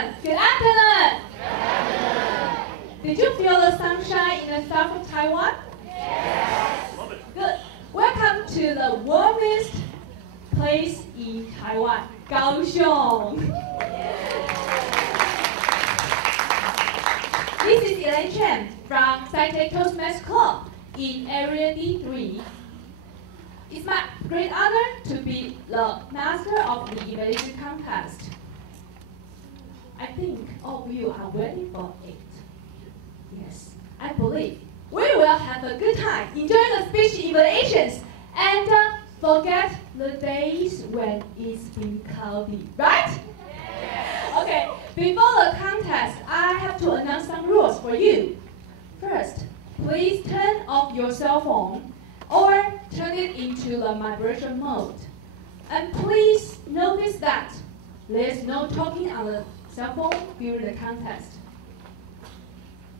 everyone. Good afternoon. Did you feel the sunshine in the south of Taiwan? Yes. Good. Welcome to the warmest place in Taiwan, Kaohsiung. This is Elaine Chen from Sci-Tech Toastmasters Club in Area D3. It's my great honor to be the master of the evaluation contest. I think all of you are ready for it. Yes, I believe we will have a good time enjoying the speech evaluations and forget the days when it's been cloudy, right? Yeah. Okay, before the contest, I have to announce some rules for you. First, please turn off your cell phone or turn it into the vibration mode. And please notice that there's no talking on the cell phone during the contest.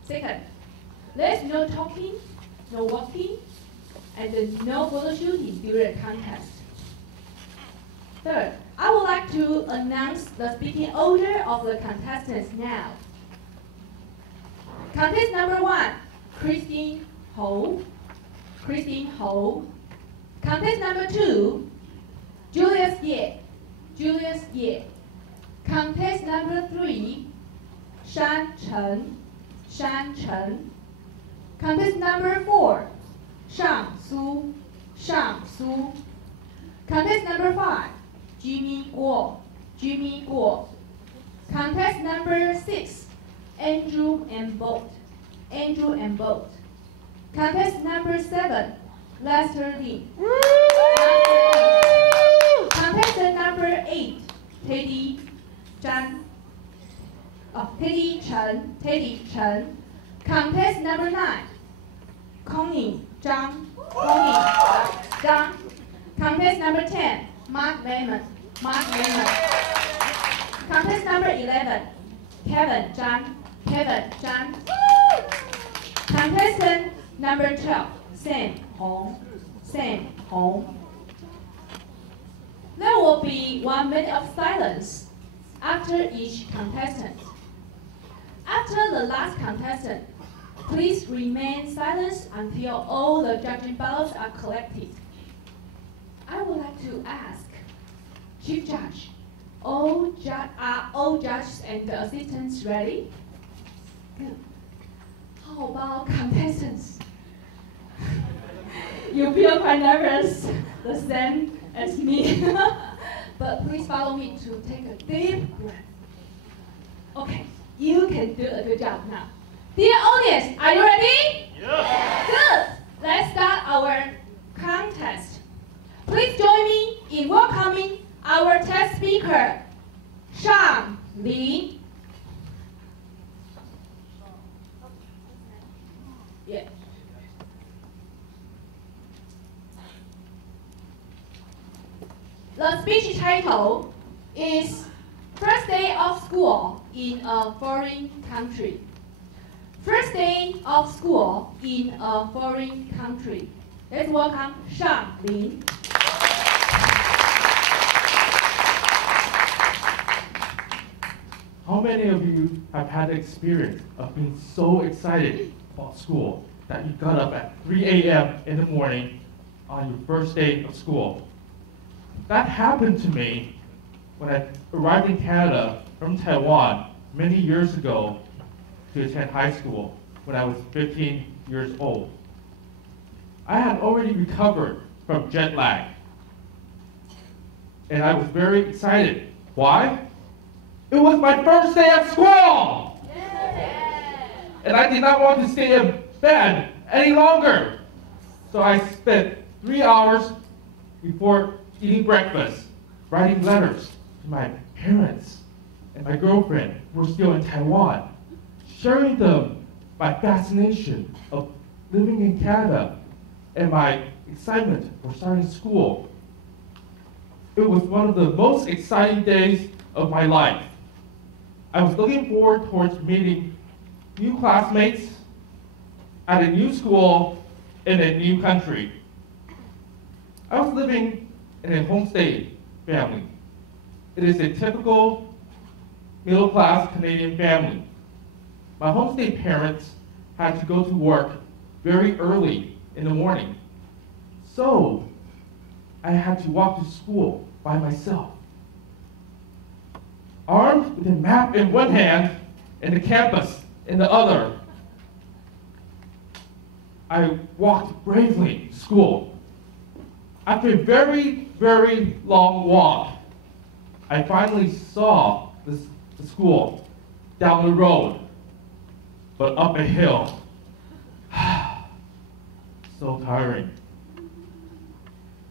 Second, there's no talking, no walking, and no photo shooting during the contest. Third, I would like to announce the speaking order of the contestants now. Contestant number 1, Christine Ho. Christine Ho. Contestant number 2, Julius Ye. Julius Ye. Contestant number 3, Shan Chen. Shan Chen. Contestant number 4, Shang Su. Shang Su. Contestant number 5, Jimmy Guo. Jimmy Guo. Contestant number 6, Andrew and Bolt. Andrew and Bolt. Contestant number 7, Lester Lee. Contestant number 8, Teddy Zhang. Teddy Chen. Teddy Chen. Contestant number 9, Connie Zhang. Connie Zhang. Contestant number 10, Mark Lemon. Mark Lemon. Contestant number 11, Kevin Zhang. Kevin Zhang. Contestant number 12, Sam Hong. Sam Hong. There will be 1 minute of silence after each contestant. After the last contestant, please remain silent until all the judging ballots are collected. I would like to ask, Chief Judge, are all judges and the assistants ready? Good. How about contestants? You feel quite nervous, the same as me. But please follow me to take a deep breath. Okay, you can do a good job now. Dear audience, are you ready? Yes. Good. Let's start our contest. Please join me in welcoming our test speaker, Shang Li. Yeah. The speech title is First Day of School in a Foreign Country. First day of school in a foreign country. Let's welcome Shang Li. How many of you have had the experience of being so excited about school that you got up at 3 a.m. in the morning on your first day of school? That happened to me when I arrived in Canada from Taiwan many years ago to attend high school when I was 15 years old. I had already recovered from jet lag, and I was very excited. Why? It was my first day of school! And I did not want to stay in bed any longer. So I spent 3 hours before eating breakfast, writing letters to my parents and my girlfriend who were still in Taiwan, sharing them my fascination of living in Canada and my excitement for starting school. It was one of the most exciting days of my life. I was looking forward towards meeting new classmates at a new school in a new country. I was living in a homestay family. It is a typical middle-class Canadian family. My homestay parents had to go to work very early in the morning, so I had to walk to school by myself. Armed with a map in one hand and the campus in the other, I walked bravely to school. After a very, very long walk, I finally saw the school down the road, but up a hill. So tiring.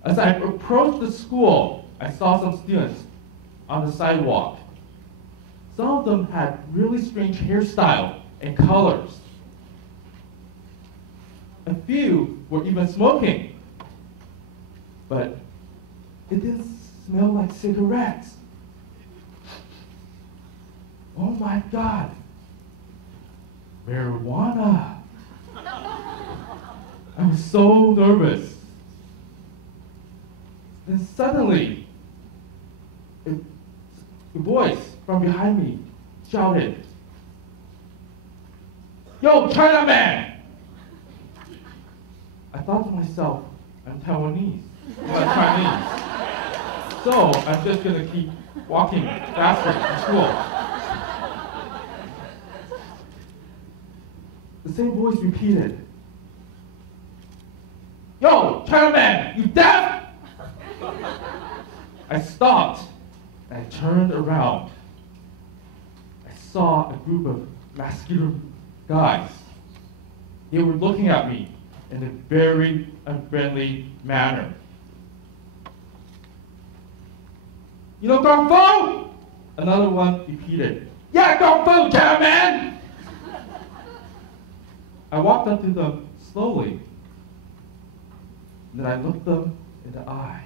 As I approached the school, I saw some students on the sidewalk. Some of them had really strange hairstyle and colors. A few were even smoking, but it didn't smell like cigarettes. Oh my God, marijuana. I was so nervous. Then suddenly, a voice from behind me shouted, "Yo, Chinaman!" I thought to myself, I'm Taiwanese, I'm not Chinese. So I'm just gonna keep walking faster to school. The same voice repeated, "Yo, Chinaman, you deaf?" I stopped and I turned around. I saw a group of muscular guys. They were looking at me in a very unfriendly manner. "You know Kung Fu?" Another one repeated, "Yeah, Kung Fu, Chinaman!" I walked up to them slowly. Then I looked them in the eye.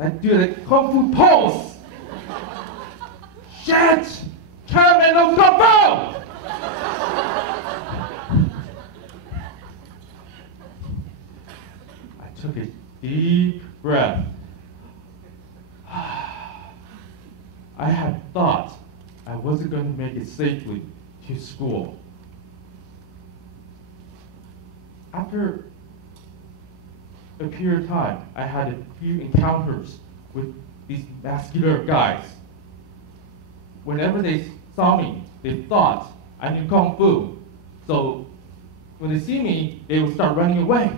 I did a Kung Fu pose. Shit! Chinaman knows Kung Fu! I took a deep breath. I had thought I wasn't going to make it safely to school. After a period of time, I had a few encounters with these muscular guys. Whenever they saw me, they thought I knew Kung Fu. So when they see me, they would start running away.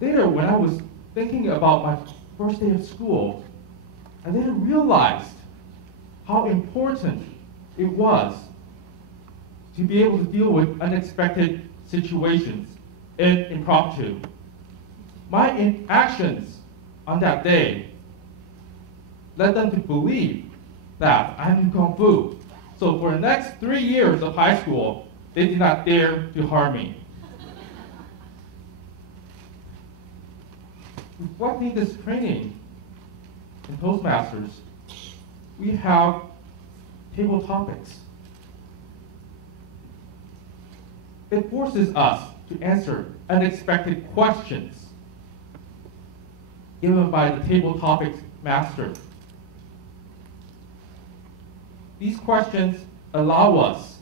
Later, when I was thinking about my first day of school, I later realized how important it was to be able to deal with unexpected situations and impromptu. My actions on that day led them to believe that I knew Kung Fu. So for the next 3 years of high school, they did not dare to harm me. Reflecting this training in Toastmasters, we have table topics. It forces us to answer unexpected questions given by the table topics master. These questions allow us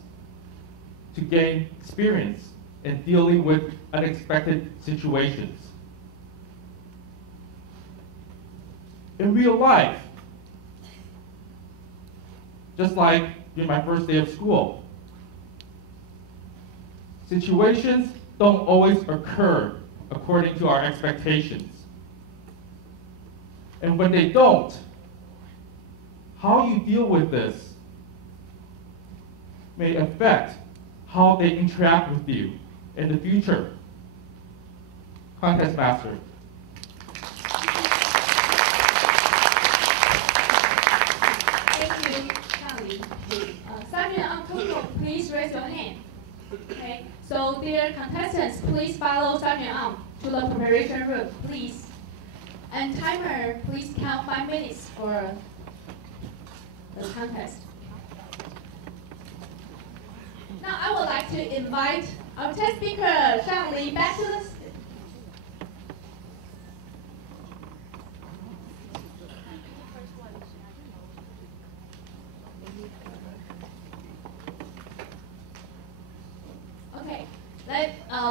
to gain experience in dealing with unexpected situations. In real life, just like during my first day of school, situations don't always occur according to our expectations. And when they don't, how you deal with this may affect how they interact with you in the future. Contest Master. Thank you, Charlie. Sergeant Ang, please raise your hand. Okay, so dear contestants, please follow Sergeant Ang to the preparation room, please. And timer, please count 5 minutes for the contest. Now I would like to invite our test speaker, Shang Li, back to the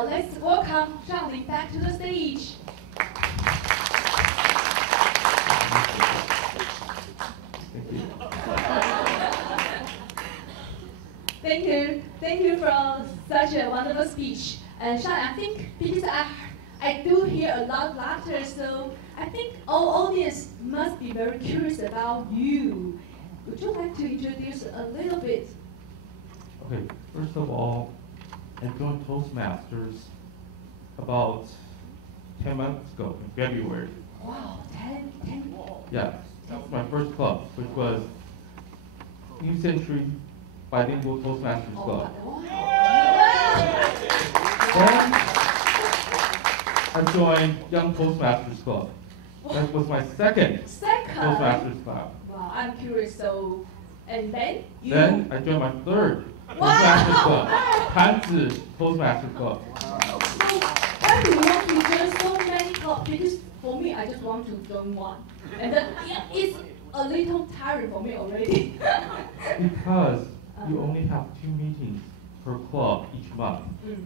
let's welcome Zhang back to the stage. Thank you for such a wonderful speech. And Sean, I think because I do hear a lot of laughter, so I think all audience must be very curious about you. Would you like to introduce a little bit? Okay, first of all, I joined Toastmasters about 10 months ago in February. Wow, 10. Yeah, that was my first club, which was New Century Bilingual Toastmasters Club. Wow. Then I joined Young Toastmasters Club. That was my second Toastmasters Club. Wow, I'm curious. So, and then you? Then I joined my third Toastmasters Club, Hanzi Toastmasters Club. So, why do you want to join so many clubs? Because for me, I just want to join one, and then it's a little tiring for me already. Because you only have 2 meetings per club each month.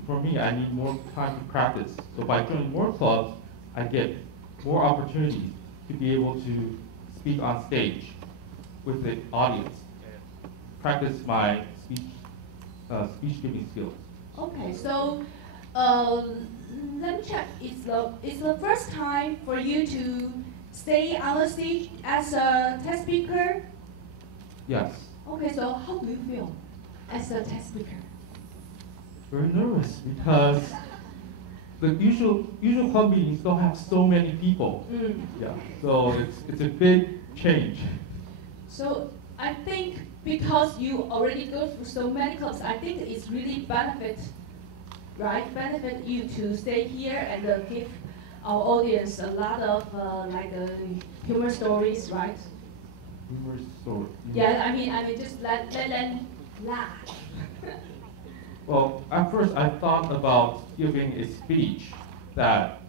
For me, I need more time to practice. So by joining more clubs, I get more opportunities to be able to speak on stage with the audience, practice my speech giving skills. Okay, so let me check. It's the first time for you to stay on the stage as a test speaker? Yes. Okay, so how do you feel as a test speaker? Very nervous because the usual club meetings don't have so many people. Yeah, so it's a big change. So I think because you already go through so many clubs, I think it's really benefit you to stay here and give our audience a lot of humor stories, right? Humor stories. Yeah, I mean, just let them laugh. Well, at first I thought about giving a speech that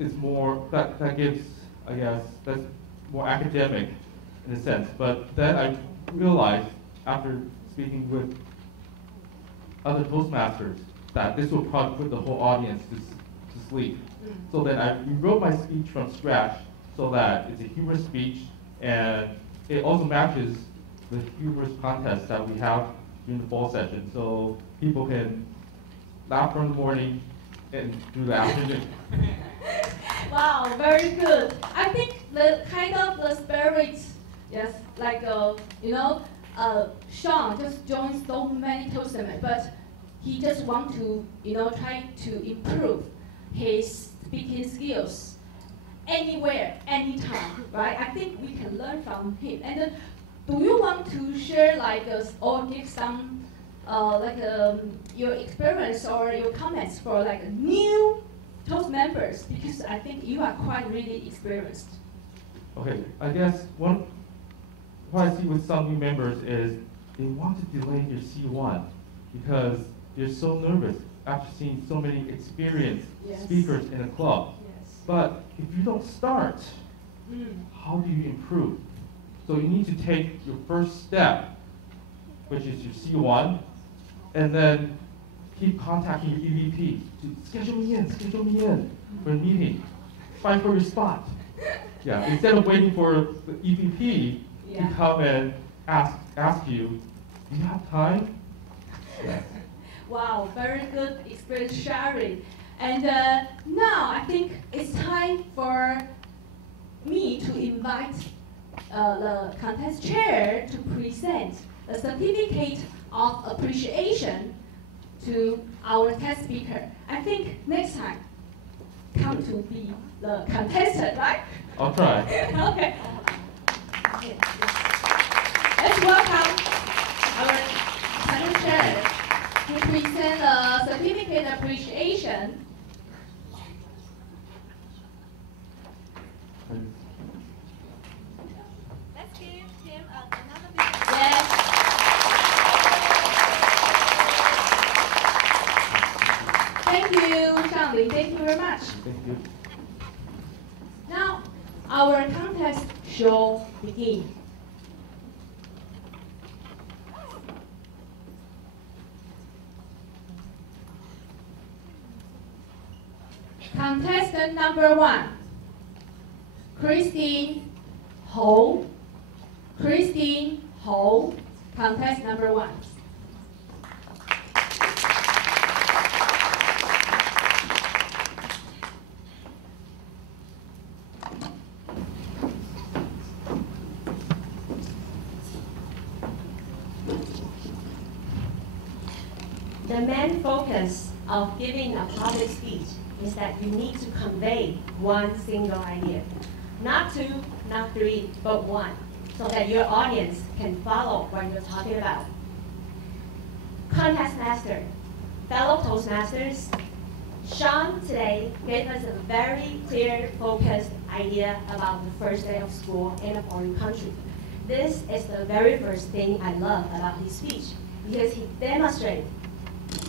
is more, that gives, I guess, that's more academic in a sense. But then I realized after speaking with other Toastmasters that this will probably put the whole audience to sleep. So then I rewrote my speech from scratch so that it's a humorous speech and it also matches the humorous contest that we have during the fall session, so people can laugh from the morning and through the afternoon. Wow, very good. I think the kind of the spirit, yes, like Sean just joined so many Toastmasters, but he just want to try to improve his speaking skills anywhere, anytime, right? I think we can learn from him. And do you want to share or give some your experience or your comments for new Toast members? Because I think you are quite really experienced. Okay, I guess what I see with some new members is they want to delay their C1 because they're so nervous after seeing so many experienced speakers in a club. Yes. But if you don't start, how do you improve? So you need to take your first step, which is your C1, and then keep contacting your EVP to schedule me in for a meeting. Fight for your spot. Yeah, instead of waiting for the EVP to come and ask you, do you have time? Yeah. Wow, very good experience sharing. And now I think it's time for me to invite the contest chair to present a certificate of appreciation to our test speaker. I think next time, come to be the contestant, right? I'll try. Okay. Let's welcome our contest chair to present a certificate of appreciation. Let's give him another big Yes. Thank you, Shangli. Thank you very much. Thank you. Now, our contest shall begin. Contestant number 1, Christine Ho. Christine Ho, contestant number 1. The main focus of giving a public speech is that you need to convey one single idea. Not two, not three, but one, so that your audience can follow what you're talking about. Contest master, fellow Toastmasters, Sean today gave us a very clear, focused idea about the first day of school in a foreign country. This is the very first thing I love about his speech, because he demonstrated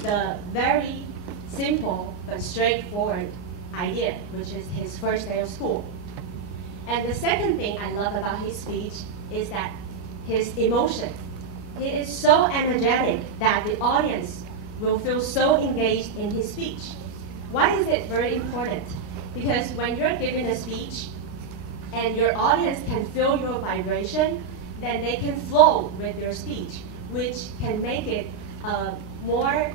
the very simple but straightforward idea, which is his first day of school. And the second thing I love about his speech is that his emotion. He is so energetic that the audience will feel so engaged in his speech. Why is it very important? Because when you're giving a speech and your audience can feel your vibration, then they can flow with your speech, which can make it a more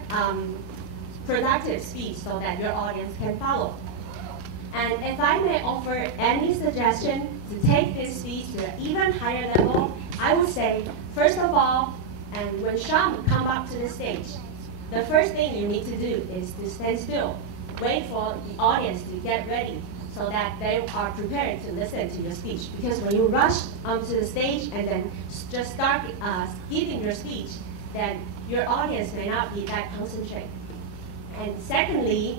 productive speech so that your audience can follow. And if I may offer any suggestion to take this speech to an even higher level, I would say, first of all, and when Sean comes up to the stage, the first thing you need to do is to stand still. Wait for the audience to get ready so that they are prepared to listen to your speech. Because when you rush onto the stage and then just start giving your speech, then your audience may not be that concentrated. And secondly,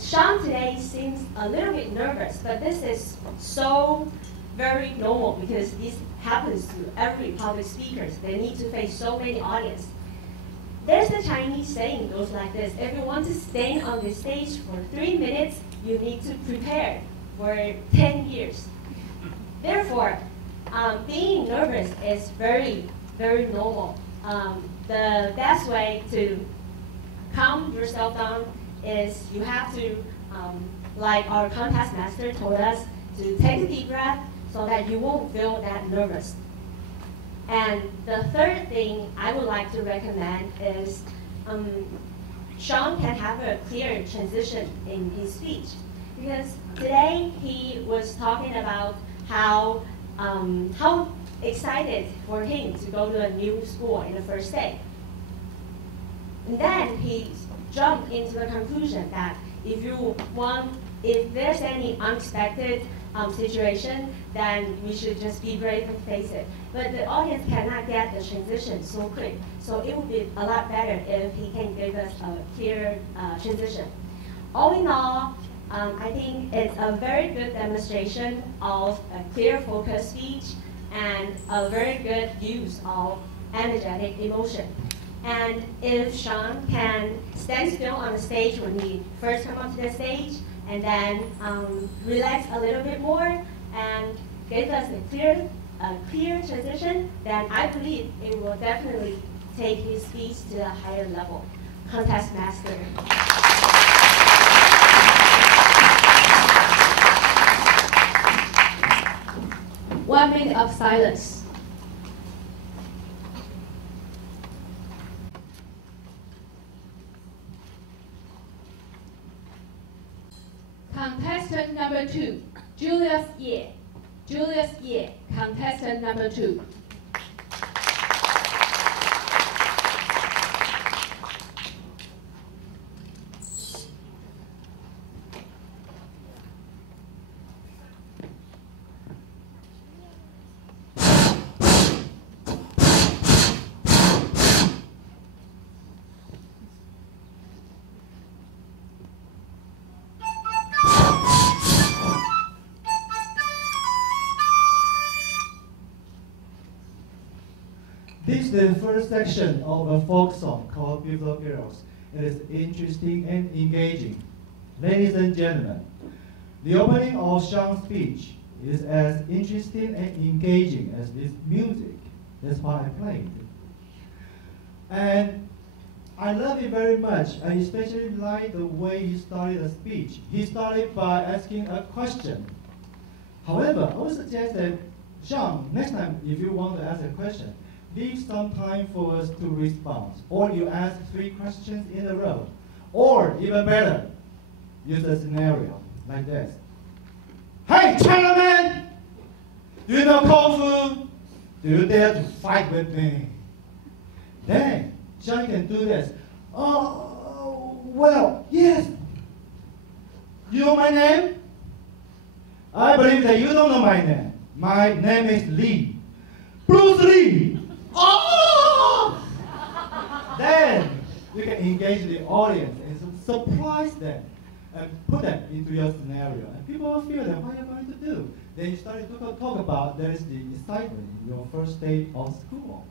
Sean today seems a little bit nervous, but this is so very normal because this happens to every public speaker. They need to face so many audience. There's a Chinese saying goes like this: if you want to stand on the stage for 3 minutes, you need to prepare for 10 years. Therefore, being nervous is very, very normal. The best way to calm yourself down is you have to, like our contest master told us, to take a deep breath so that you won't feel that nervous. And the third thing I would like to recommend is Sean can have a clear transition in his speech. Because today he was talking about how excited for him to go to a new school in the first day. And then he jumped into the conclusion that if there's any unexpected situation, then we should just be brave and face it. But the audience cannot get the transition so quick. So it would be a lot better if he can give us a clear transition. All in all, I think it's a very good demonstration of a clear, focused speech and a very good use of energetic emotion. And if Sean can stand still on the stage when he first comes up to the stage, and then relax a little bit more and give us a clear transition, then I believe it will definitely take his speech to a higher level. Contest master. 1 minute of silence. Contestant number 2, Julius Ye. Julius Ye, contestant number 2. This is the first section of a folk song called Beautiful Girls. It is interesting and engaging. Ladies and gentlemen, the opening of Sean's speech is as interesting and engaging as this music. That's why I played. And I love it very much. I especially like the way he started the speech. He started by asking a question. However, I would suggest that, Sean, next time if you want to ask a question, leave some time for us to respond. Or you ask 3 questions in a row. Or, even better, use a scenario like this. Hey, Chinaman! Do you know Kung Fu? Do you dare to fight with me? Then, Sean can do this. Oh, well, yes. You know my name? I believe that you don't know my name. My name is Lee. Bruce Lee! Oh! Then, you can engage the audience and surprise them and put them into your scenario. And people will feel that what are you going to do? Then you start to talk about that is the excitement in your first day of school.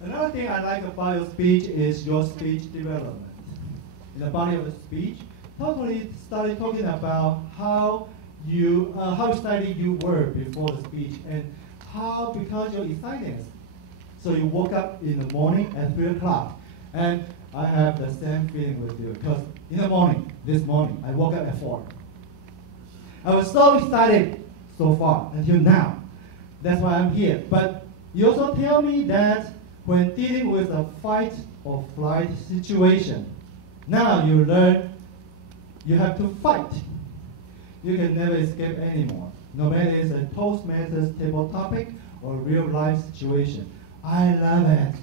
Another thing I like about your speech is your speech development. In the body of the speech, totally started talking about how excited you were before the speech and how, because you're excited, so you woke up in the morning at 3 o'clock. And I have the same feeling with you, because in the morning, this morning, I woke up at 4. I was so excited so far until now. That's why I'm here. But you also tell me that when dealing with a fight or flight situation, now you learn you have to fight. You can never escape anymore, no matter it's a Toastmasters table topic or real life situation. I love it,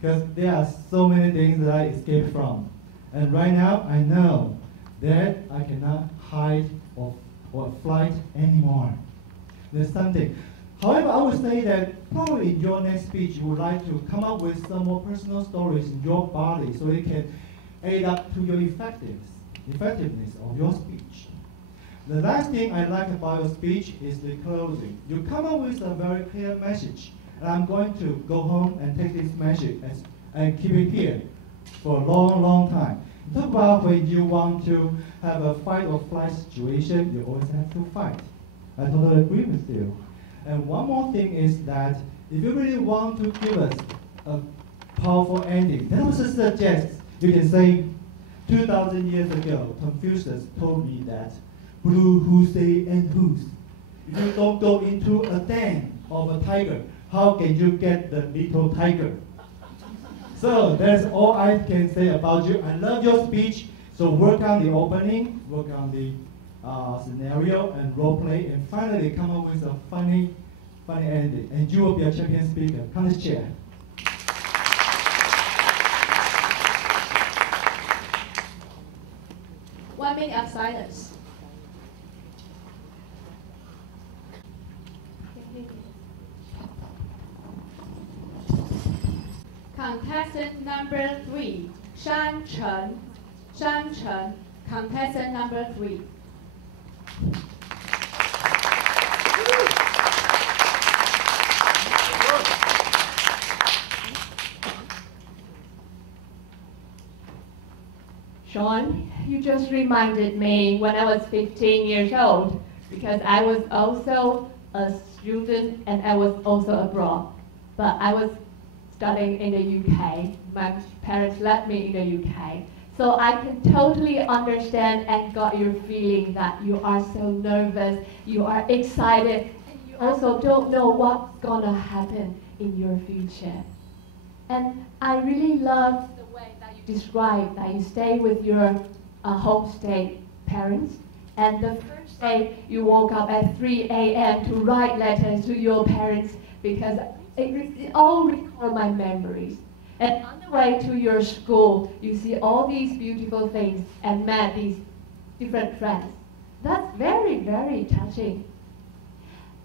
because there are so many things that I escape from. And right now, I know that I cannot hide or flight anymore. There's something. However, I would say that probably in your next speech, you would like to come up with some more personal stories in your body so it can aid up to your effectiveness of your speech. The last thing I like about your speech is the closing. You come up with a very clear message, and I'm going to go home and take this message and keep it here for a long, long time. Talk about when you want to have a fight or flight situation, you always have to fight. I totally agree with you. And one more thing is that if you really want to give us a powerful ending, then I would suggest you can say, 2,000 years ago, Confucius told me that blue who's and who's. If you don't go into a den of a tiger, how can you get the little tiger? So that's all I can say about you. I love your speech. So work on the opening, work on the scenario and role play, and finally come up with a funny ending. And you will be a champion speaker. Come to chair. One minute of silence. Contestant number 3, Shan Chen. Contestant number 3. Sean, you just reminded me when I was 15 years old, because I was also a student and I was also abroad. But I was studying in the UK. My parents left me in the UK. So I can totally understand and got your feeling that you are so nervous, you are excited, and you also don't know what's gonna happen in your future. And I really love the way that you describe that you stay with your home state parents, and the first day you woke up at 3 a.m. to write letters to your parents, because it all recall my memories. And on the way to your school, you see all these beautiful things and met these different friends. That's very, very touching.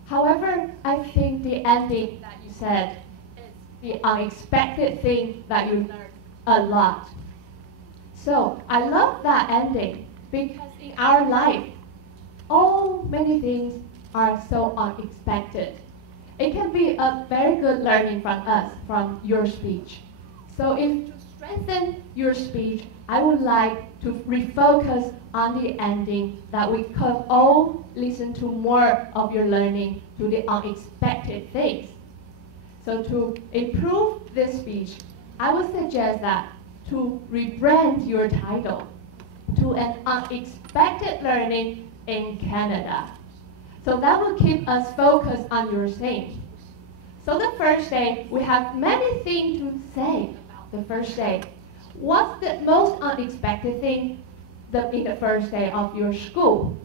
However, I think the ending that you said is the unexpected thing that you learned a lot. So I love that ending, because in our life, all many things are so unexpected. It can be a very good learning from us, from your speech. So if to strengthen your speech, I would like to refocus on the ending, that we could all listen to more of your learning to the unexpected things. So to improve this speech, I would suggest that to rebrand your title to an unexpected learning in Canada. So that will keep us focused on your theme. So the first day, we have many things to say about the first day. What's the most unexpected thing in the first day of your school?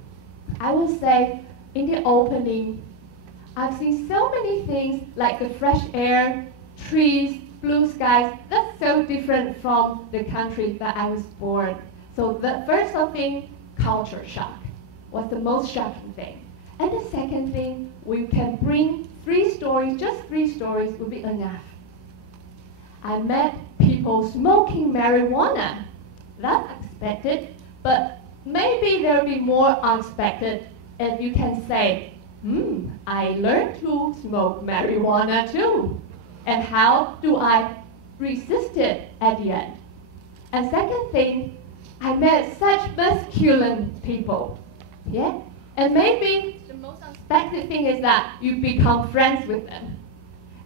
I would say in the opening, I've seen so many things like the fresh air, trees, blue skies. That's so different from the country that I was born. So the first thing, culture shock, was the most shocking thing. And the second thing, we can bring 3 stories, just 3 stories would be enough. I met people smoking marijuana. That's expected, but maybe there'll be more unexpected if you can say, I learned to smoke marijuana too. And how do I resist it at the end? And second thing, I met such masculine people. Yeah? And maybe the most unexpected thing is that you become friends with them.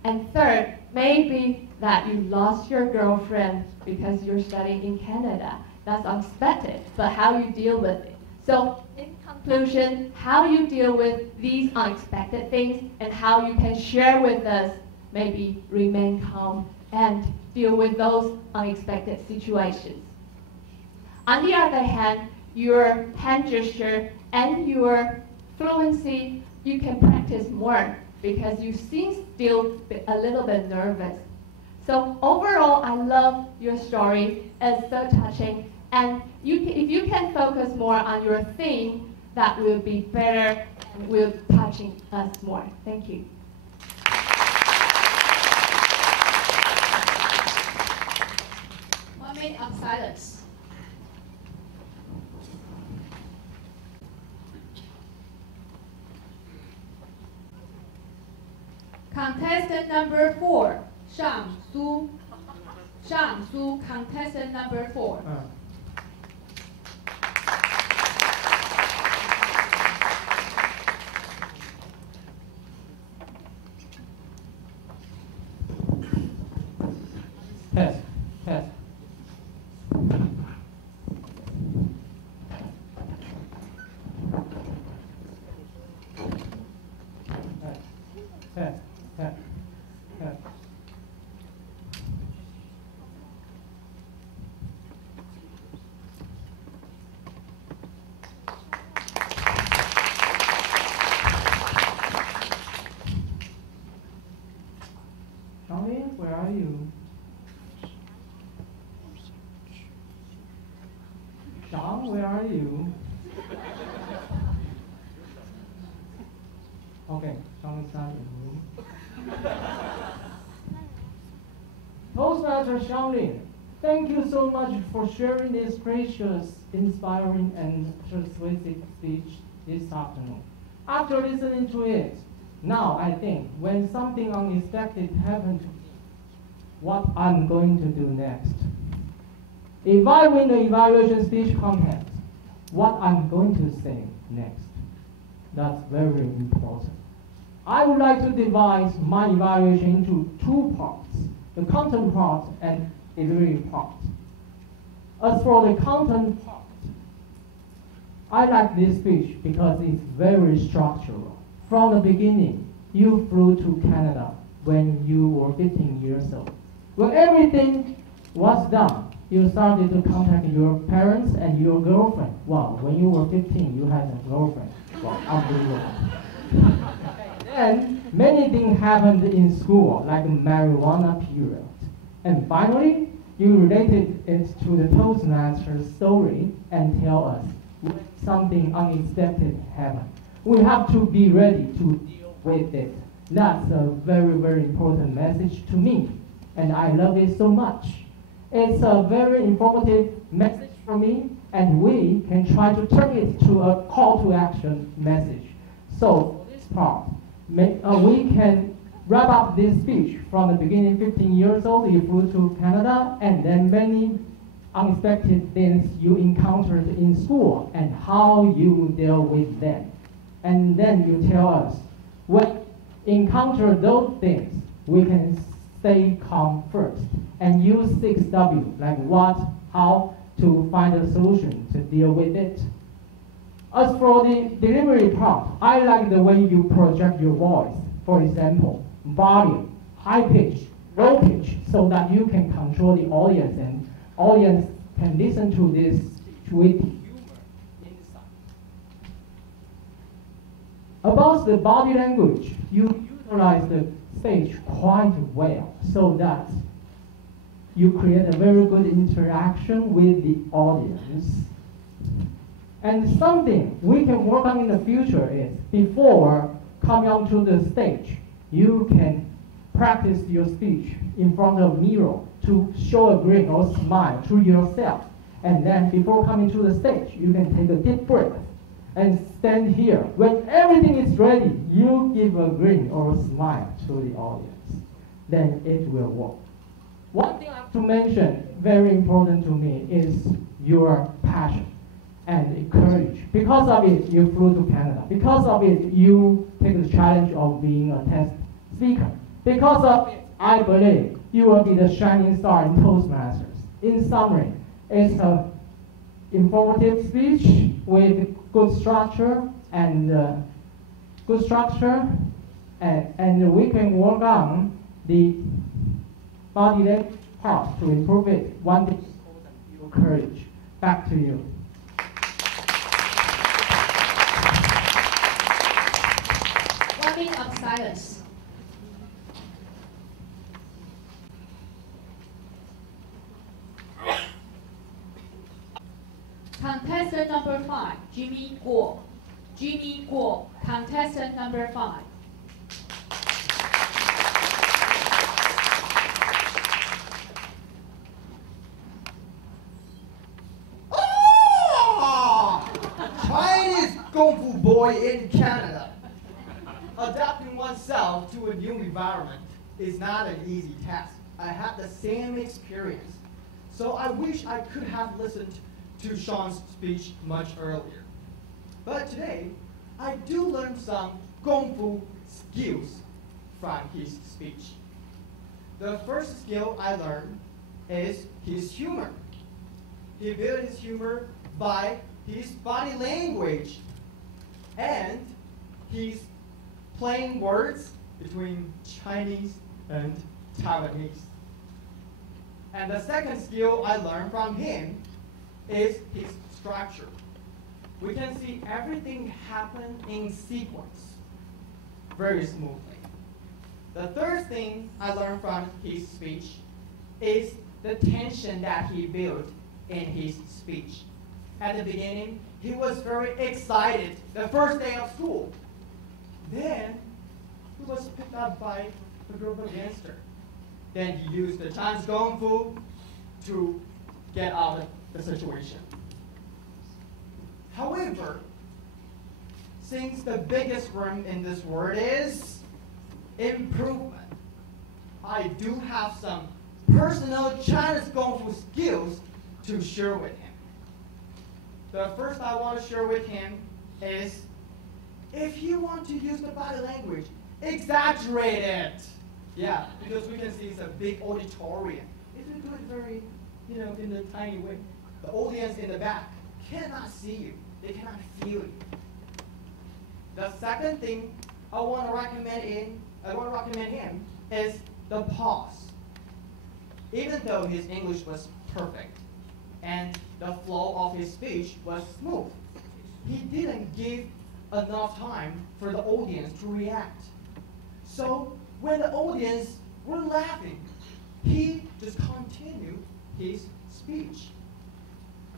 And third, maybe that you lost your girlfriend because you're studying in Canada. That's unexpected, but how you deal with it. So in conclusion, how you deal with these unexpected things and how you can share with us, maybe remain calm and deal with those unexpected situations. On the other hand, your hand gesture and your fluency, you can practice more because you seem still a little bit nervous. So overall, I love your story. It's so touching. And if you can focus more on your theme, that will be better and will touching us more. Thank you. 1 minute of silence. Contestant number 4, Shang Su. Shang Su, contestant number 4. Test, test. Test, test, test. Charlie, where are you? Sean, where are you? Okay, Sean is not in the room. Toastmaster Shaolin, thank you so much for sharing this gracious, inspiring, and persuasive speech this afternoon. After listening to it, now I think when something unexpected happened to me, what I'm going to do next. If I win the evaluation speech contest, what I'm going to say next. That's very important. I would like to divide my evaluation into 2 parts, the content part and delivery part. As for the content part, I like this speech because it's very structural. From the beginning, you flew to Canada when you were 15 years old. When everything was done, you started to contact your parents and your girlfriend. Wow, when you were 15, you had a girlfriend. Wow, unbelievable. Then, many things happened in school, like the marijuana period. And finally, you related it to the Toastmaster's story and tell us when something unexpected happened. We have to be ready to deal with it. That's a very, very important message to me. And I love it so much. It's a very informative message for me, and we can try to turn it to a call to action message. So for this part, we can wrap up this speech from the beginning. 15 years old, you flew to Canada, and then many unexpected things you encountered in school and how you deal with them. And then you tell us, when encounter those things, we can stay calm first and use 6W, like what, how, to find a solution to deal with it. As for the delivery part, I like the way you project your voice. For example, volume, high pitch, low pitch, so that you can control the audience and audience can listen to this speech with humor inside. About the body language, you utilize the stage quite well so that you create a very good interaction with the audience. And something we can work on in the future is, before coming onto the stage, you can practice your speech in front of a mirror to show a grin or smile to yourself. And then before coming to the stage, you can take a deep breath and stand here. When everything is ready, you give a grin or a smile to the audience. Then it will work. One thing I have to mention, very important to me, is your passion and courage. Because of it, you flew to Canada. Because of it, you take the challenge of being a test speaker. Because of it, I believe you will be the shining star in Toastmasters. In summary, it's an informative speech with good structure and we can work on the body language part to improve it. One thing is important, your courage. Back to you. 1 minute of silence. Contestant number 5, Jimmy Guo. Jimmy Guo, contestant number 5. Chinese Kung Fu boy in Canada. Adapting oneself to a new environment is not an easy task. I had the same experience. So I wish I could have listened to Sean's speech much earlier. But today, I do learn some Kung Fu skills from his speech. The first skill I learned is his humor. He built his humor by his body language and he's playing words between Chinese and Taiwanese. And the second skill I learned from him is his structure. We can see everything happen in sequence very smoothly. The third thing I learned from his speech is the tension that he built in his speech. At the beginning, he was very excited the first day of school. Then, he was picked up by a group of gangsters. Then he used the Chinese Kung Fu to get out of the situation. However, since the biggest room in this world is improvement, I do have some personal Chinese Kung Fu skills to share with him. The first I want to share with him is, if you want to use the body language, exaggerate it. Yeah, because we can see it's a big auditorium. If you do it very, in a tiny way, the audience in the back cannot see you. They cannot feel you. The second thing I want to recommend him is the pause. Even though his English was perfect and the flow of his speech was smooth, he didn't give enough time for the audience to react. So when the audience were laughing, he just continued his speech.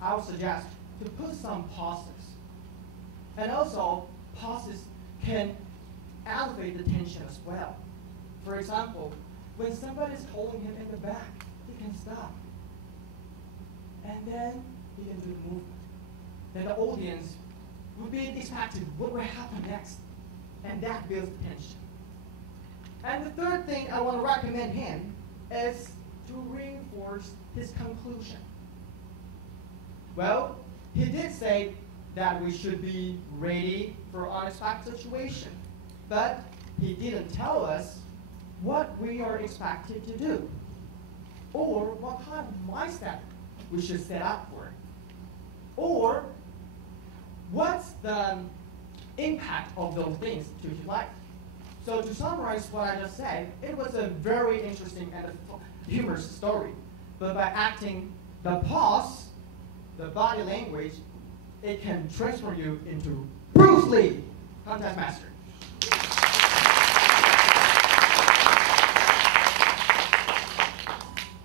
I would suggest to put some pauses. And also, pauses can elevate the tension as well. For example, when somebody is calling him in the back, he can stop. And then he can do the movement. Then the audience would be expecting what will happen next. And that builds tension. And the third thing I want to recommend him is to reinforce his conclusion. Well, he did say that we should be ready for unexpected situation, but he didn't tell us what we are expected to do, or what kind of mindset we should set up for, or what's the impact of those things to his life. So to summarize what I just said, it was a very interesting and humorous story. But by acting the pause, the body language, it can transform you into Bruce Lee, contest master.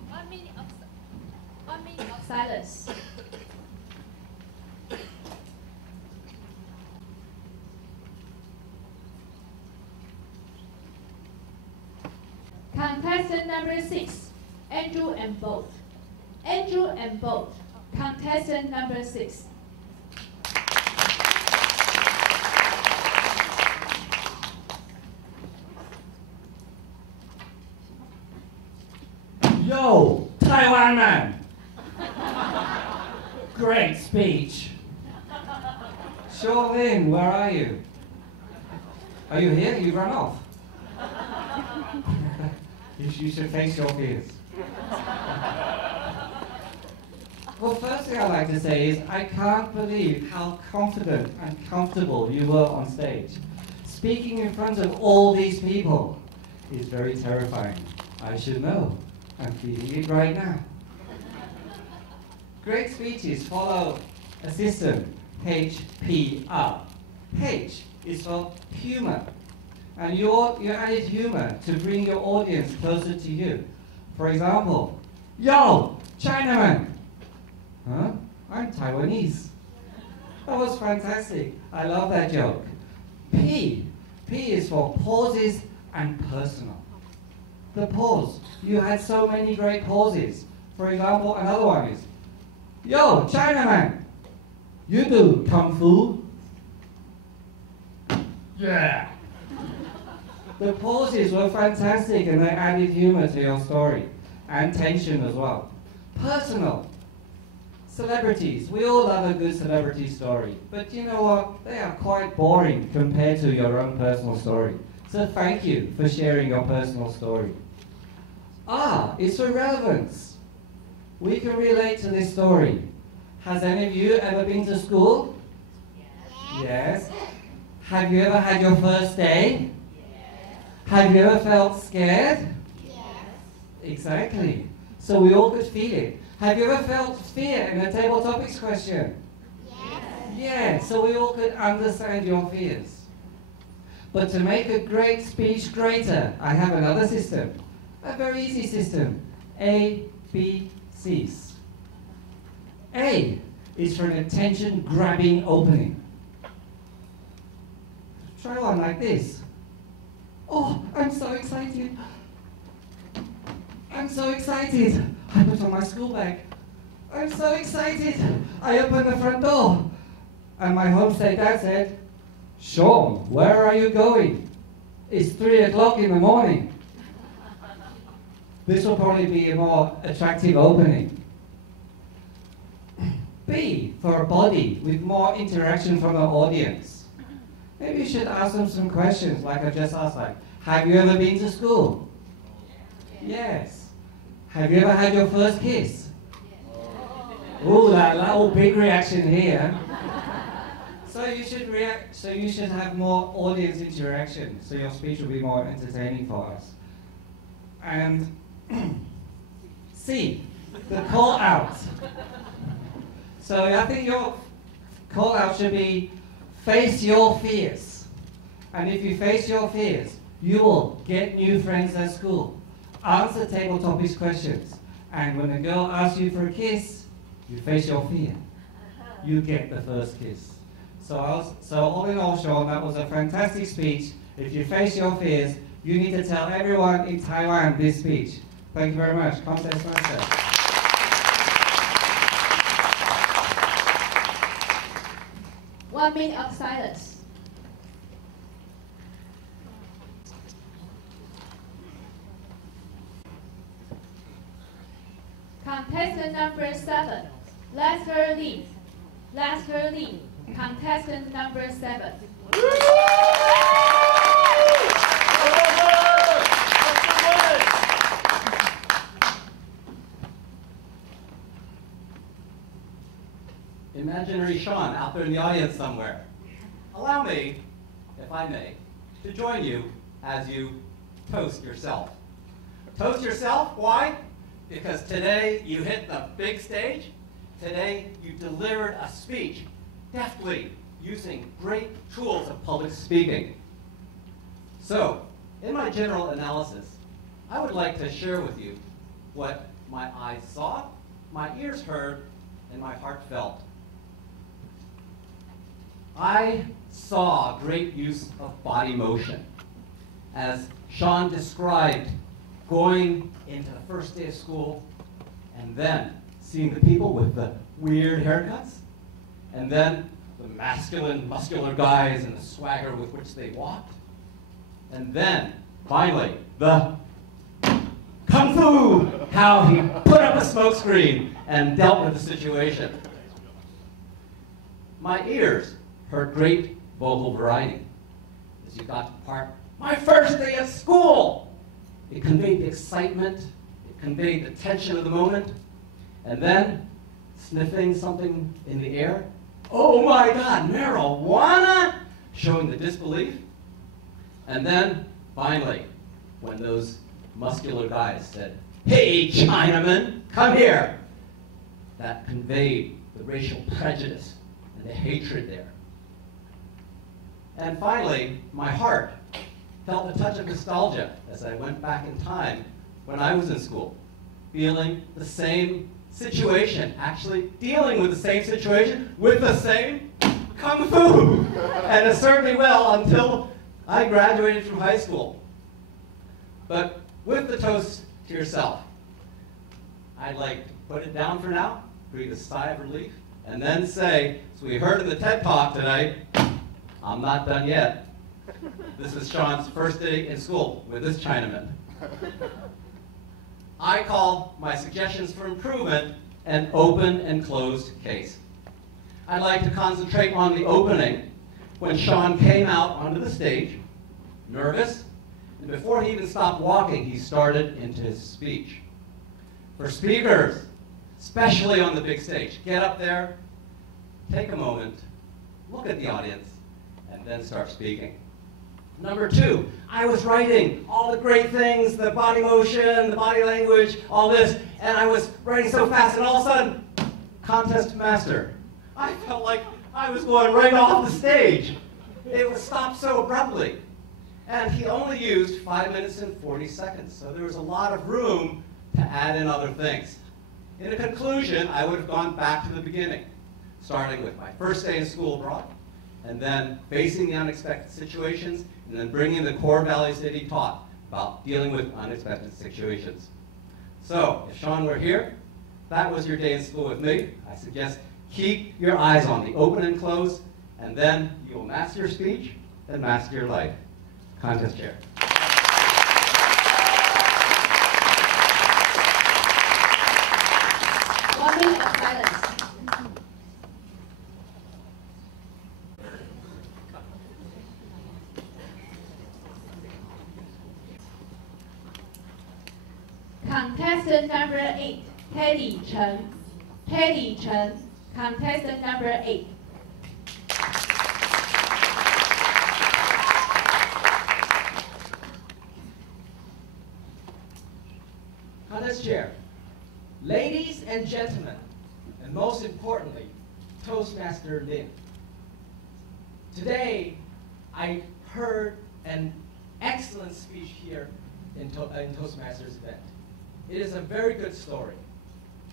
One minute of silence. Contestant number 6, Andrew and Bolt. Andrew and Bolt. Contestant number 6. Yo, Taiwan man. Great speech. Lin, where are you? Are you here? You've run off. You should face your fears. Well, first thing I'd like to say is I can't believe how confident and comfortable you were on stage. Speaking in front of all these people is very terrifying. I should know. I'm feeling it right now. Great speeches follow a system, HPR. H is for humor. And you added humor to bring your audience closer to you. For example, yo, Chinaman. Huh? I'm Taiwanese. That was fantastic. I love that joke. P is for pauses and personal. The pause. You had so many great pauses. For example, another one is, yo, Chinaman, you do Kung Fu? Yeah. The pauses were fantastic and they added humor to your story and tension as well. Personal. Celebrities. We all love a good celebrity story. But you know what? They are quite boring compared to your own personal story. So thank you for sharing your personal story. R is for relevance. We can relate to this story. Has any of you ever been to school? Yes. Have you ever had your first day? Have you ever felt scared? Yes. Exactly. So we all could feel it. Have you ever felt fear in a table topics question? Yes. Yeah, so we all could understand your fears. But to make a great speech greater, I have another system. A very easy system. A, B, C's. A is for an attention-grabbing opening. Try one like this. Oh, I'm so excited. I'm so excited. I put on my school bag. I'm so excited. I opened the front door. And my homestay dad said, Sean, where are you going? It's 3 o'clock in the morning. This will probably be a more attractive opening. B, for a body with more interaction from the audience. Maybe you should ask them some questions like I just asked, like, have you ever been to school? Yes. Have you ever had your first kiss? Ooh, that little big reaction here. So you should react. So you should have more audience interaction. So your speech will be more entertaining for us. And C, the call out. So I think your call out should be face your fears. And if you face your fears, you will get new friends at school. Answer table topics questions. And when a girl asks you for a kiss, you face your fear. You get the first kiss. So all in all, Sean, that was a fantastic speech. If you face your fears, you need to tell everyone in Taiwan this speech. Thank you very much. Contest master. One minute of silence. Contestant number 7, Lester Lee. Lester Lee. Contestant number 7. imaginary Sean out there in the audience somewhere. Allow me, if I may, to join you as you toast yourself. Toast yourself, why? Because today you hit the big stage. Today you delivered a speech, deftly using great tools of public speaking. So, in my general analysis, I would like to share with you what my eyes saw, my ears heard, and my heart felt. I saw great use of body motion. As Sean described, going into the first day of school, and then seeing the people with the weird haircuts, and then the masculine, muscular guys and the swagger with which they walked, and then, finally, the Kung Fu, how he put up a smokescreen and dealt with the situation. My ears heard great vocal variety. As you got to the part, my first day of school! It conveyed the excitement, it conveyed the tension of the moment, and then sniffing something in the air. Oh my God, marijuana! Showing the disbelief. And then, finally, when those muscular guys said, hey, Chinaman, come here! That conveyed the racial prejudice and the hatred there. And finally, my heart felt a touch of nostalgia as I went back in time when I was in school, feeling the same situation, actually dealing with the same situation with the same Kung Fu. And it served me well until I graduated from high school. But with the toast to yourself, I'd like to put it down for now, breathe a sigh of relief, and then say, as we heard in the TED Talk tonight, I'm not done yet. This is Sean's first day in school with this Chinaman. I call my suggestions for improvement an open and closed case. I'd like to concentrate on the opening when Sean came out onto the stage, nervous, and before he even stopped walking, he started into his speech. For speakers, especially on the big stage, get up there, take a moment, look at the audience, and then start speaking. Number two, I was writing all the great things, the body motion, the body language, all this, and I was writing so fast, and all of a sudden, contest master. I felt like I was going right off the stage. It was stopped so abruptly. And he only used 5 minutes and 40 seconds, so there was a lot of room to add in other things. In a conclusion, I would have gone back to the beginning, starting with my first day in school abroad, and then facing the unexpected situations, and then bringing the core values that he taught about dealing with unexpected situations. So, if Sean were here, that was your day in school with me. I suggest keep your eyes on the open and close, and then you will master your speech and master your life. Contest chair. 1 minute of silence. Contestant number 8, Teddy Chen. Teddy Chen, contestant number 8. Contest chair. Ladies and gentlemen, and most importantly, Toastmaster Lin. Today, I heard an excellent speech here in Toastmasters event. It is a very good story.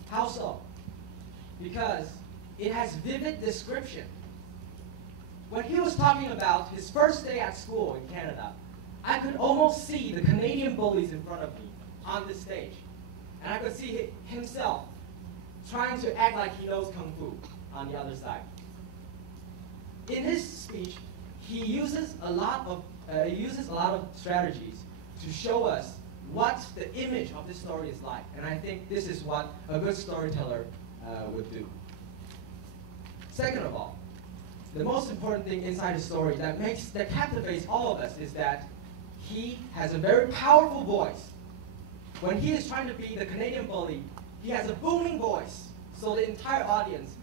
How so? Because it has vivid description. When he was talking about his first day at school in Canada, I could almost see the Canadian bullies in front of me on the stage. And I could see himself trying to act like he knows Kung Fu on the other side. In his speech, he uses a lot of strategies to show us what the image of this story is like. And I think this is what a good storyteller would do. Second of all, the most important thing inside the story that captivates all of us is that he has a very powerful voice. When he is trying to be the Canadian bully, he has a booming voice, so the entire audience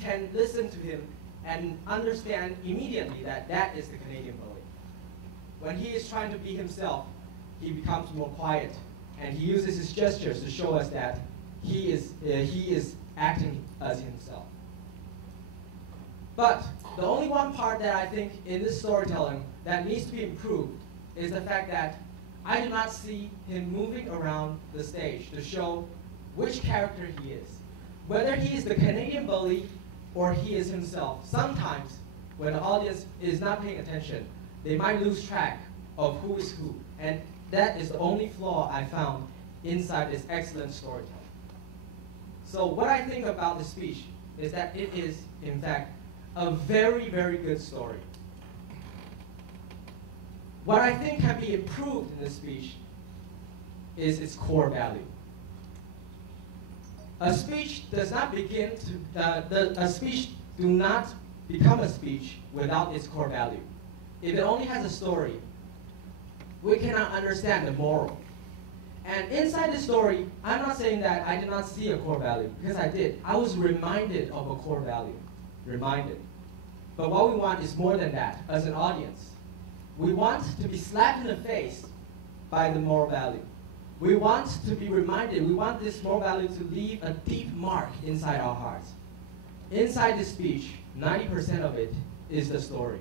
can listen to him and understand immediately that that is the Canadian bully. When he is trying to be himself, he becomes more quiet, and he uses his gestures to show us that he is acting as himself. But the only one part that I think in this storytelling that needs to be improved is the fact that I do not see him moving around the stage to show which character he is. Whether he is the Canadian bully or he is himself. Sometimes, when the audience is not paying attention, they might lose track of who is who. And that is the only flaw I found inside this excellent storytelling. So what I think about this speech is that it is, in fact, a very, very good story. What I think can be improved in this speech is its core value. A speech does not begin to, a speech do not become a speech without its core value. If it only has a story, we cannot understand the moral. And inside the story, I'm not saying that I did not see a core value, because I did. I was reminded of a core value, reminded. But what we want is more than that as an audience. We want to be slapped in the face by the moral value. We want to be reminded, we want this moral value to leave a deep mark inside our hearts. Inside this speech, 90% of it is the story,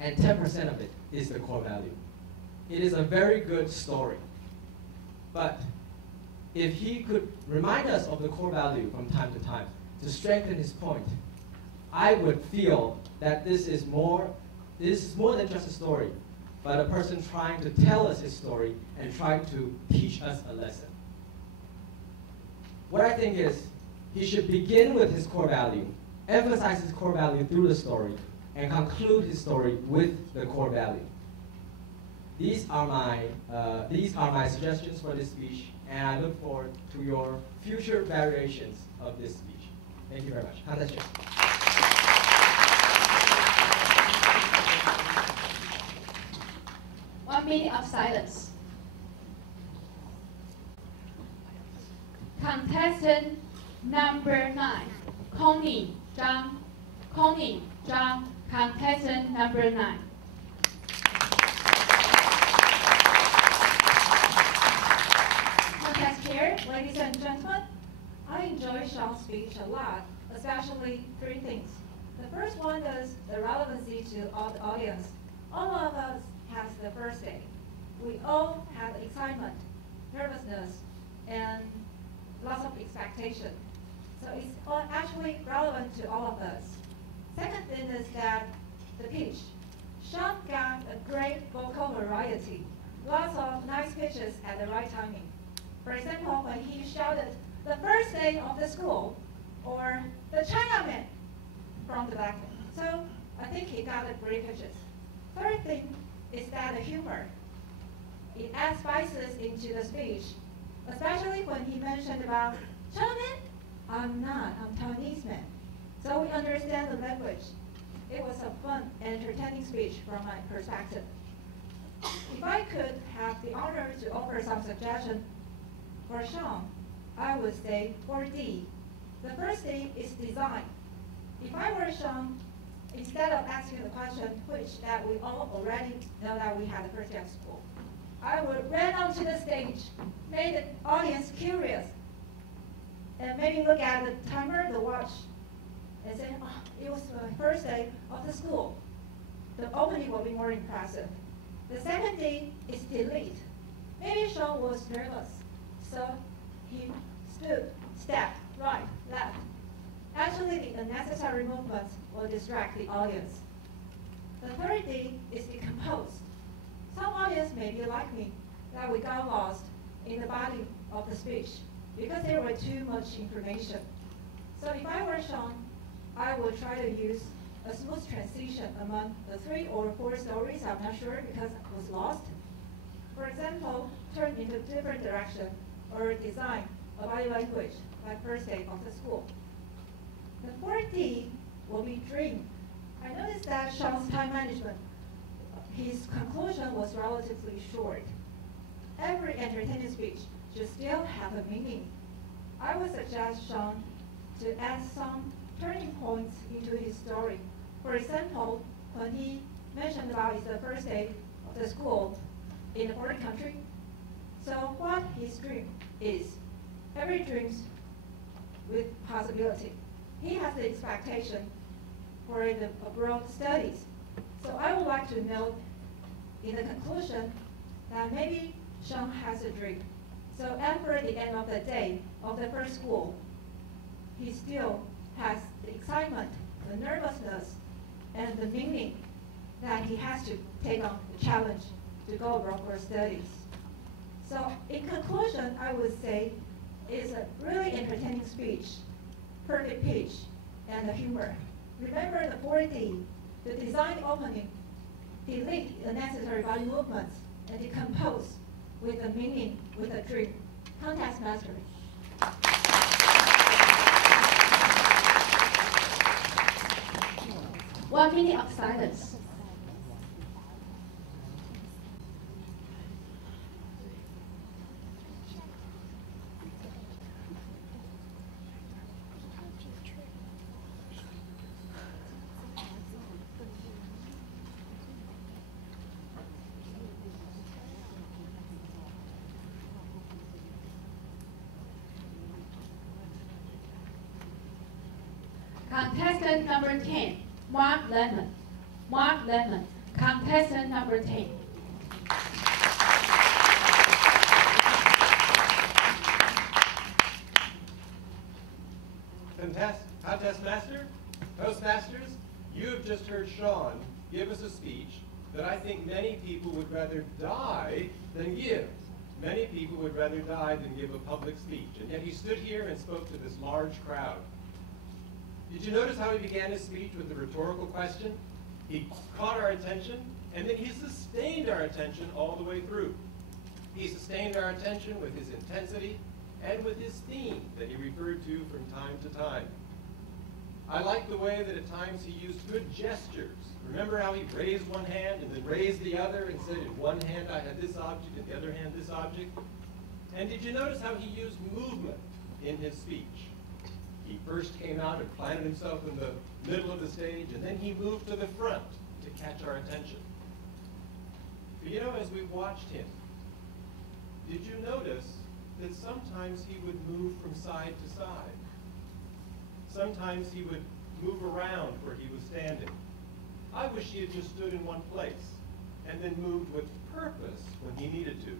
and 10% of it is the core value. It is a very good story. But if he could remind us of the core value from time to time to strengthen his point, I would feel that this is more than just a story, but a person trying to tell us his story and trying to teach us a lesson. What I think is, he should begin with his core value, emphasize his core value through the story, and conclude his story with the core value. These are my suggestions for this speech, and I look forward to your future variations of this speech. Thank you very much. 1 minute of silence. Contestant number 9, Connie Zhang. Connie Zhang, contestant number 9. Contest chair, ladies and gentlemen, I enjoy Sean's speech a lot, especially 3 things. The first one is the relevancy to all the audience. All of us has the first day. We all have excitement, nervousness, and lots of expectation. So it's all actually relevant to all of us. Second thing is that the pitch. Sean got a great vocal variety. Lots of nice pitches at the right timing. For example, when he shouted the first day of the school, or the Chinaman from the back. So I think he got a great pitches. Third thing is that the humor. It adds spices into the speech, especially when he mentioned about Chinaman. I'm not, I'm Taiwanese man. So we understand the language. It was a fun and entertaining speech from my perspective. If I could have the honor to offer some suggestion for Sean, I would say 4D. The first D is design. If I were Sean, instead of asking the question, which that we all already know that we had the first day of school, I would run onto the stage, make the audience curious, and maybe look at the timer, the watch, and say, oh, it was the first day of the school. The opening will be more impressive. The second thing is delete. Maybe Sean was nervous, so he stood, stepped, right, left. Actually, the unnecessary movements will distract the audience. The third thing is decompose. Some audience may be like me, that we got lost in the body of the speech because there were too much information. So if I were Sean, I would try to use a smooth transition among the 3 or 4 stories, I'm not sure because I was lost. For example, turn into different direction or design a body language like first day of the school. The fourth D will be dream. I noticed that Sean's time management, his conclusion was relatively short. Every entertaining speech should still have a meaning. I would suggest Sean to add some turning points into his story. For example, when he mentioned about it's the first day of the school in a foreign country. So what his dream is, every dreams with possibility. He has the expectation for the abroad studies. So I would like to note in the conclusion that maybe Sean has a dream. So after the end of the day of the first school, he still has the excitement, the nervousness, and the meaning that he has to take on the challenge to go abroad for studies. So in conclusion, I would say it's a really entertaining speech, perfect pitch, and the humor. Remember the 4D, the design opening, delete the necessary body movements, and decompose with a meaning, with a dream. Contest mastery. 1 minute of silence. Contestant number 10, Mark Lemon. Mark Lemon, contestant number 10. Contest master, Toastmasters, you have just heard Sean give us a speech that I think many people would rather die than give. Many people would rather die than give a public speech, and yet he stood here and spoke to this large crowd. Did you notice how he began his speech with a rhetorical question? He caught our attention, and then he sustained our attention all the way through. He sustained our attention with his intensity and with his theme that he referred to from time to time. I like the way that at times he used good gestures. Remember how he raised one hand and then raised the other and said, in one hand I had this object, in the other hand this object? And did you notice how he used movement in his speech? He first came out and planted himself in the middle of the stage, and then he moved to the front to catch our attention. But you know, as we watched him, did you notice that sometimes he would move from side to side? Sometimes he would move around where he was standing. I wish he had just stood in one place and then moved with purpose when he needed to.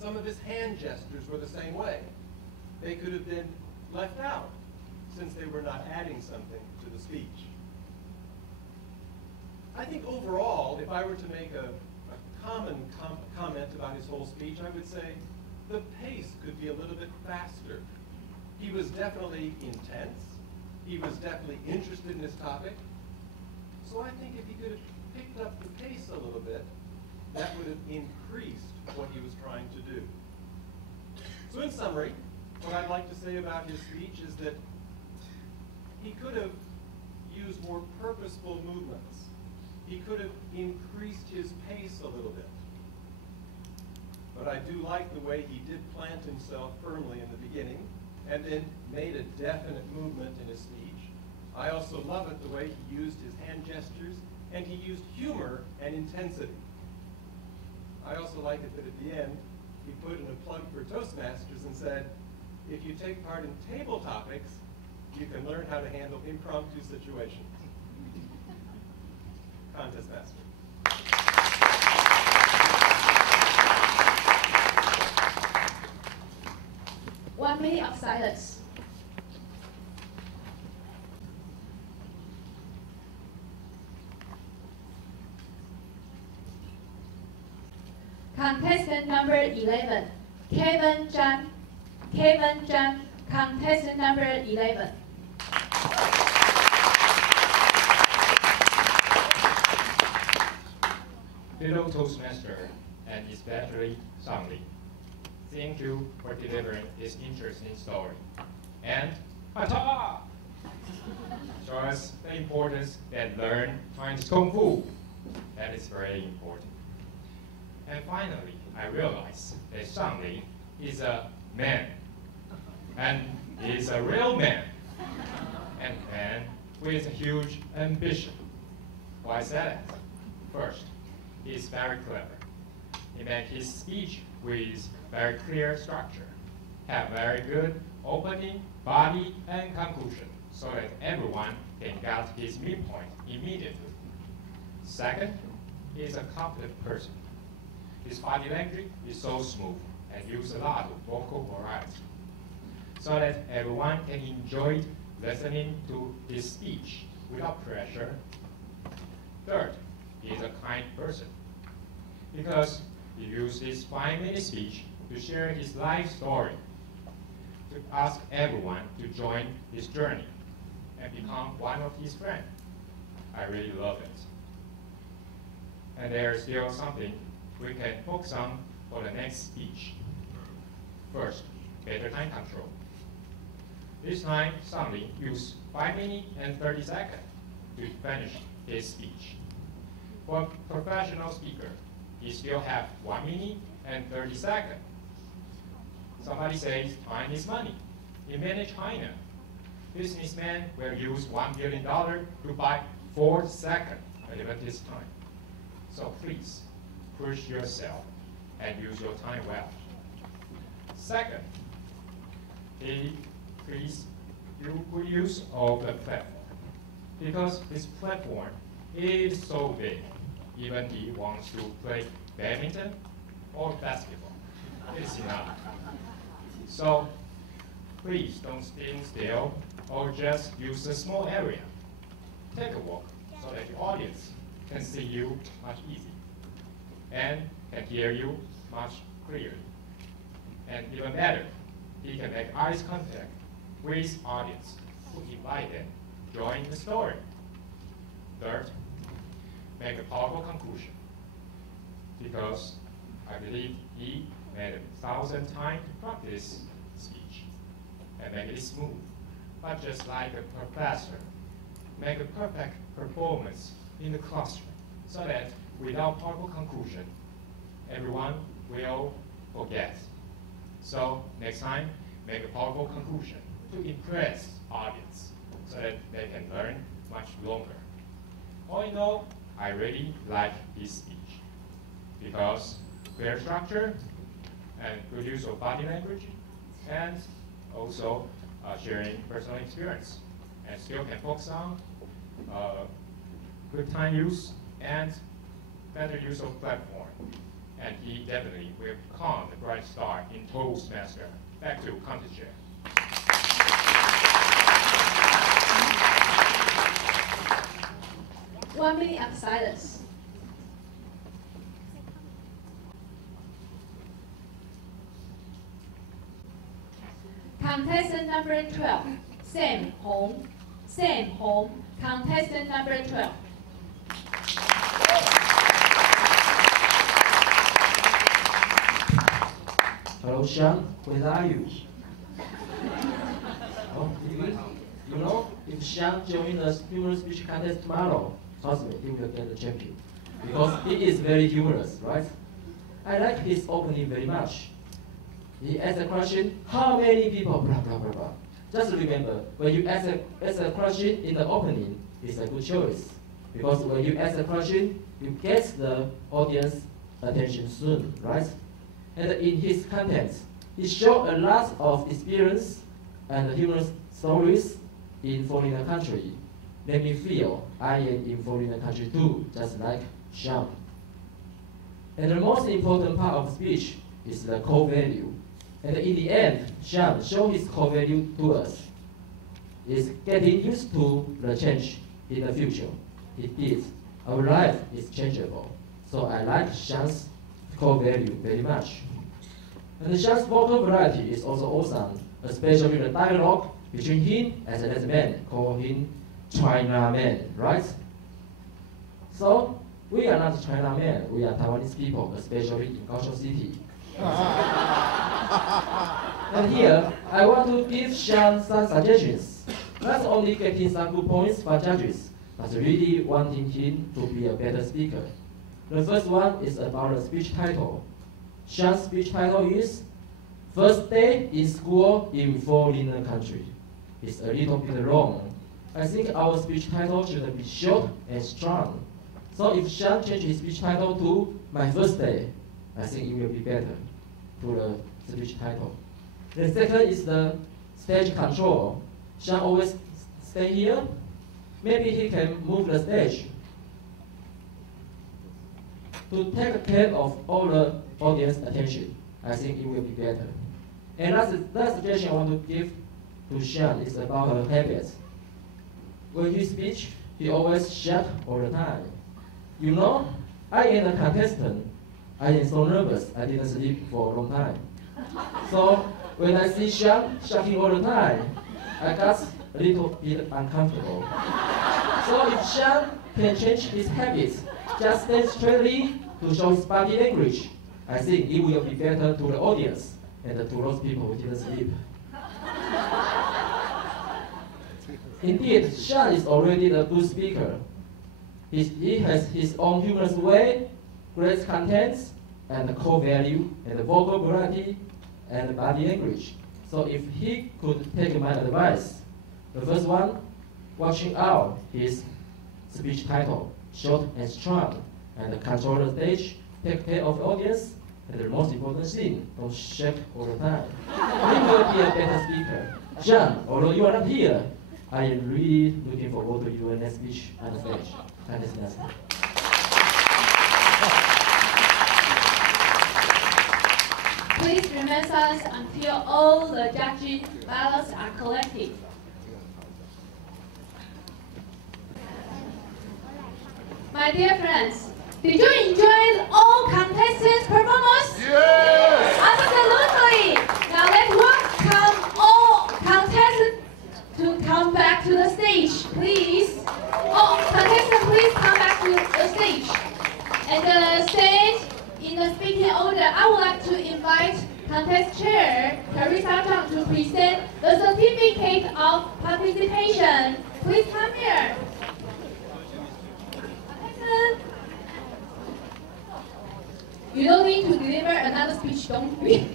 Some of his hand gestures were the same way. They could have been left out since they were not adding something to the speech. I think overall, if I were to make a common comment about his whole speech, I would say the pace could be a little bit faster. He was definitely intense. He was definitely interested in his topic. So I think if he could have picked up the pace a little bit, that would have increased what he was trying to do. So in summary, what I'd like to say about his speech is that he could have used more purposeful movements. He could have increased his pace a little bit. But I do like the way he did plant himself firmly in the beginning and then made a definite movement in his speech. I also love it the way he used his hand gestures and he used humor and intensity. I also like it that at the end, he put in a plug for Toastmasters and said, if you take part in table topics, you can learn how to handle impromptu situations. Contest master. One minute of silence. Contestant number 11, Kevin Zhang. Kevin Zhang, contestant number 11. Fellow Toastmaster, and especially Sangli, thank you for delivering this interesting story. And ta-ta! Show us the importance that learn Chinese Kung Fu. That is very important. And finally, I realized that Sangli is a man. And he is a real man. and man with a huge ambition. Why is that? First, he is very clever. He makes his speech with very clear structure, have very good opening, body, and conclusion, so that everyone can get his midpoint immediately. Second, he is a confident person. His body language is so smooth and uses a lot of vocal variety, so that everyone can enjoy listening to his speech without pressure. Third, he is a kind person, because he uses his 5-minute speech to share his life story, to ask everyone to join his journey and become one of his friends. I really love it. And there is still something we can focus on for the next speech. First, better time control. This time, Sangli used 5 minutes and 30 seconds to finish his speech. For a professional speaker, he still have 1 minute and 30 seconds. Somebody says time is money. In mainland China, businessmen will use $1 billion to buy 4 seconds at this time. So please, push yourself and use your time well. Second, please do good use of the platform, because this platform is so big. Even he wants to play badminton or basketball. It's enough. So please don't stand still or just use a small area. Take a walk so that the audience can see you much easier and can hear you much clearer. And even better, he can make eye contact with audience to invite them to join the story. Third, make a powerful conclusion, because I believe he made 1,000 times to practice speech and make it smooth, not just like a professor. Make a perfect performance in the classroom, so that without powerful conclusion, everyone will forget. So next time, make a powerful conclusion to impress audience, so that they can learn much longer. All in all, I really like his speech, because clear structure and good use of body language, and also sharing personal experience, and still can focus on good time use and better use of platform. And he definitely will become the bright star in Toastmaster. Back to contest chair. One minute of silence. Contestant number 12, Sam Hong. Sam Hong, contestant number 12. Hello, Sean. Where are you? Oh, you know, if Sean joins the humorous speech contest tomorrow, trust me, he will get the champion. Because he is very humorous, right? I like his opening very much. He asks a question, how many people, blah, blah, blah, blah. Just remember, when you ask a question in the opening, it's a good choice. Because when you ask a question, you get the audience attention soon, right? And in his contents, he showed a lot of experience and humorous stories in foreign country. Let me feel I am in foreign country too, just like Sean. And the most important part of speech is the core value. And in the end, Sean showed his core value to us. Is getting used to the change in the future. It is. Our life is changeable. So I like Sean's core value very much. And Sean's vocal variety is also awesome, especially the dialogue between him and the man, call him China man, right? So we are not China men, we are Taiwanese people, especially in Kaohsiung City. And here, I want to give Sean some suggestions. Not only getting some good points for judges, but really wanting him to be a better speaker. The first one is about the speech title. Sean's speech title is First Day in School in Foreign Country. It's a little bit long, I think our speech title should be short and strong. So if Sean changes his speech title to My First Day, I think it will be better to the speech title. The second is the stage control. Sean always stay here. Maybe he can move the stage to take care of all the audience attention. I think it will be better. And last suggestion I want to give to Sean is about her habits. When he speaks, he always shout all the time. You know, I am a contestant. I am so nervous, I didn't sleep for a long time. So when I see Sean shouting all the time, I got a little bit uncomfortable. So if Sean can change his habits, just stand straightly to show his body language, I think it will be better to the audience and to those people who didn't sleep. Indeed, Sean is already a good speaker. He has his own humorous way, great contents, and core value, and vocal variety, and body language. So if he could take my advice, the first one, watching out his speech title, short and strong, and control the stage, take care of the audience, and the most important thing, don't shake all the time. He will be a better speaker. John, although you are not here, I am really looking forward to your next speech on the stage. Please remain silent until all the judging ballots are collected. My dear friends, did you enjoy all contestants' performance? Yes! Absolutely! Now let's welcome all contestants to come back to the stage, please. Oh, contestants, please come back to the stage. And stand in the speaking order. I would like to invite contest chair Teresa Zhang to present the certificate of participation. Please come here. You don't need to deliver another speech. Don't be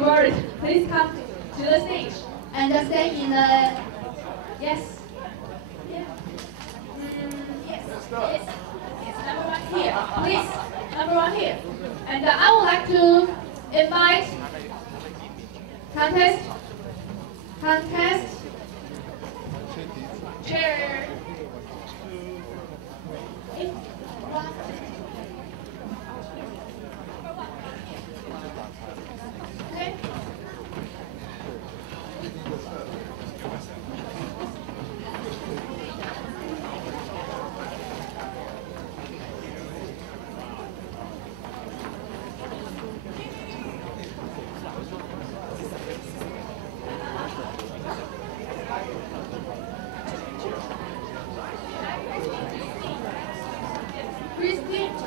worried. Please come to the stage and stand in the yes. Yes, number one here. Please, number one here. And I would like to invite contest chair. Okay.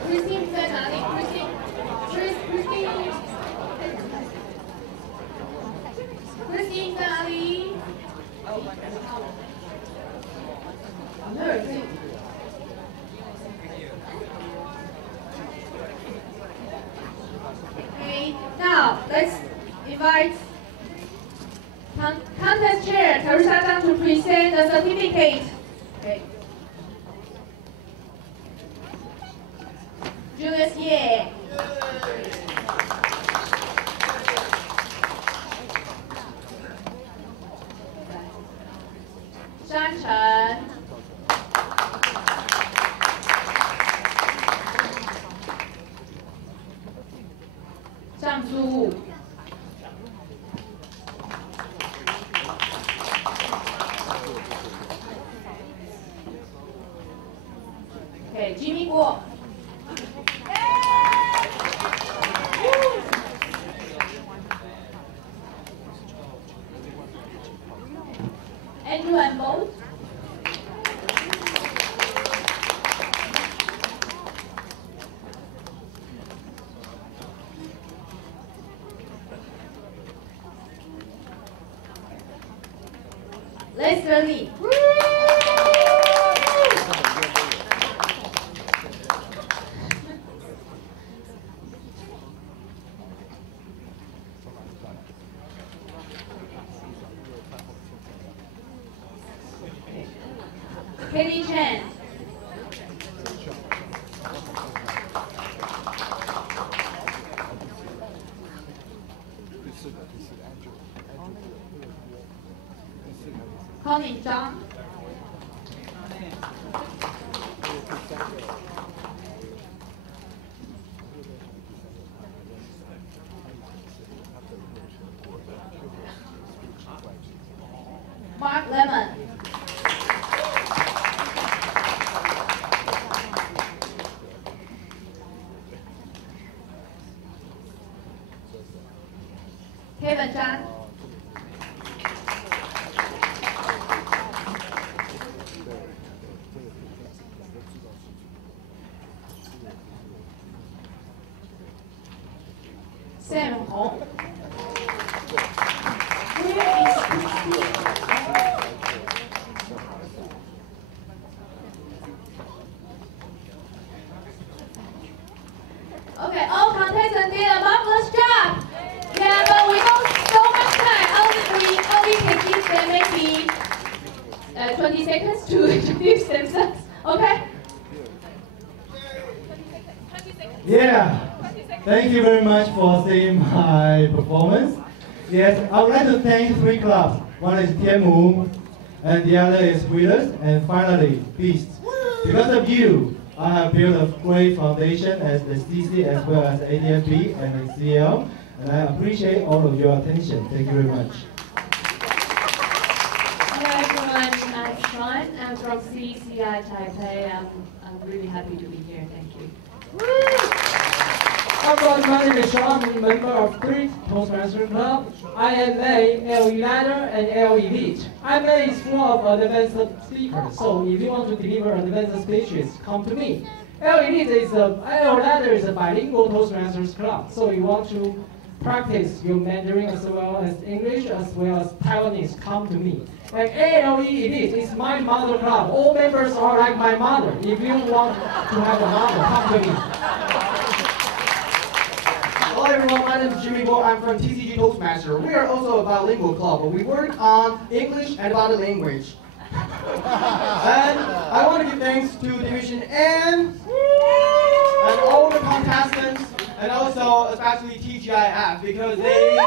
Christine 在哪里 ？Christine 在哪里？那儿对。Okay, now let's invite contest chair Teresa Zhang to present the certificate. Okay. Julius Ye. Zhang Chen. Zhang Zu. Okay, Jimmy Guo. Andrew and Bolt. Lester Lee. Katie Chen. Connie Zhang. Mark Lemon. Kevin Zhang. Sam Hong. Where is Christine? Okay, all contestants did a marvelous job. Yeah, but we don't so much time. Only can give them maybe 20 seconds to introduce themselves. Okay? Yeah. Thank you very much for seeing my performance. Yes, I would like to thank three clubs. One is Tianmu, and the other is Wheelers, and finally, Beast. Because of you, I have built a great foundation as the CC as well as ADFB and the CL, and I appreciate all of your attention. Thank you very much. Hello everyone, I'm Sean. I'm from CCI Taipei. I'm really happy to be here. Thank you. Hello, my name is Sean. I'm a member of 3 Toastmasters Club. I am a LE Ladder and LE Elite. I'm a full of advanced speakers, so if you want to deliver advanced speeches, come to me. LE Elite is LE Ladder is a bilingual Toastmasters Club, so you want to practice your Mandarin as well as English as well as Taiwanese, come to me. And ALE Elite is my mother club. All members are like my mother. If you want to have a mother, come to me. Hello everyone, my name is Jimmy Bo. I'm from TCG Toastmaster. We are also a bilingual club, but we work on English and body language. And I want to give thanks to Division N and all the contestants, and also especially TGIF because they share the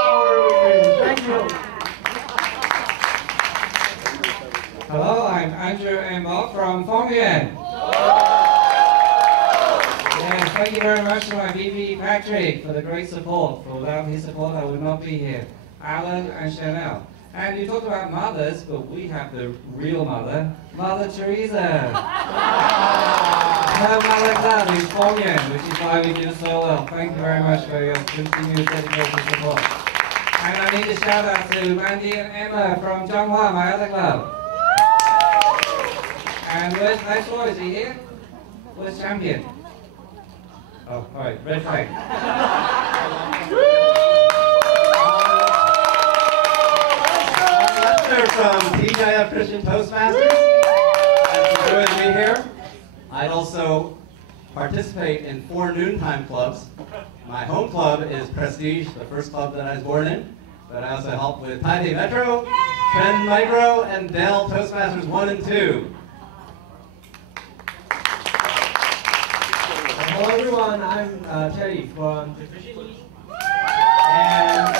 power with me. Thank you. Hello, I'm Andrew M. from Fallcon. Yes, thank you very much to my VP Patrick for the great support. For without his support, I would not be here. Alan and Chanel. And you talked about mothers, but we have the real mother, Mother Teresa. Her mother club is Fallcon, which is why we do so well. Thank you very much for your continued dedication and support. And I need to shout out to Mandy and Emma from Zhonghua, my other club. And where's Haishuo? Is he here? Where's Champion? Oh, alright, red flag. Lester from TGIF Christian Toastmasters. As you join me here, I'd also participate in 4 noontime clubs. My home club is Prestige, the first club that I was born in. But I also help with Taipei Metro, Trend Micro, and Dell Toastmasters 1 and 2. Hello everyone, I'm Teddy from Division E and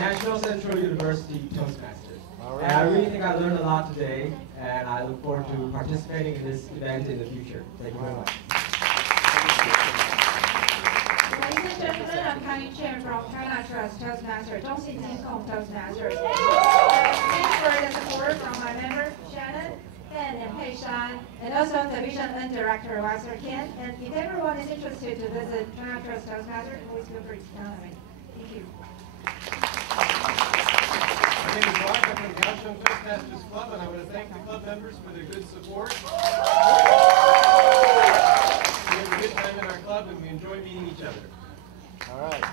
National Central University Toastmasters. And I really think I learned a lot today, and I look forward to participating in this event in the future. Thank you very much. Ladies and gentlemen, I'm Connie Chen from China Trust Toastmasters, Zhongxin Jinkong Toastmasters. Thanks for the support from my members, Shannon, Ken, and Pei Shan, and also Division N Director Lester Ken. And if everyone is interested to visit China Trust Toastmasters, please feel free to contact me. Thank you. My name is Mark. I'm from the Gauchung Toastmasters Club, and I want to thank the club members for their good support. We have a good time in our club, and we enjoy meeting each other. All right.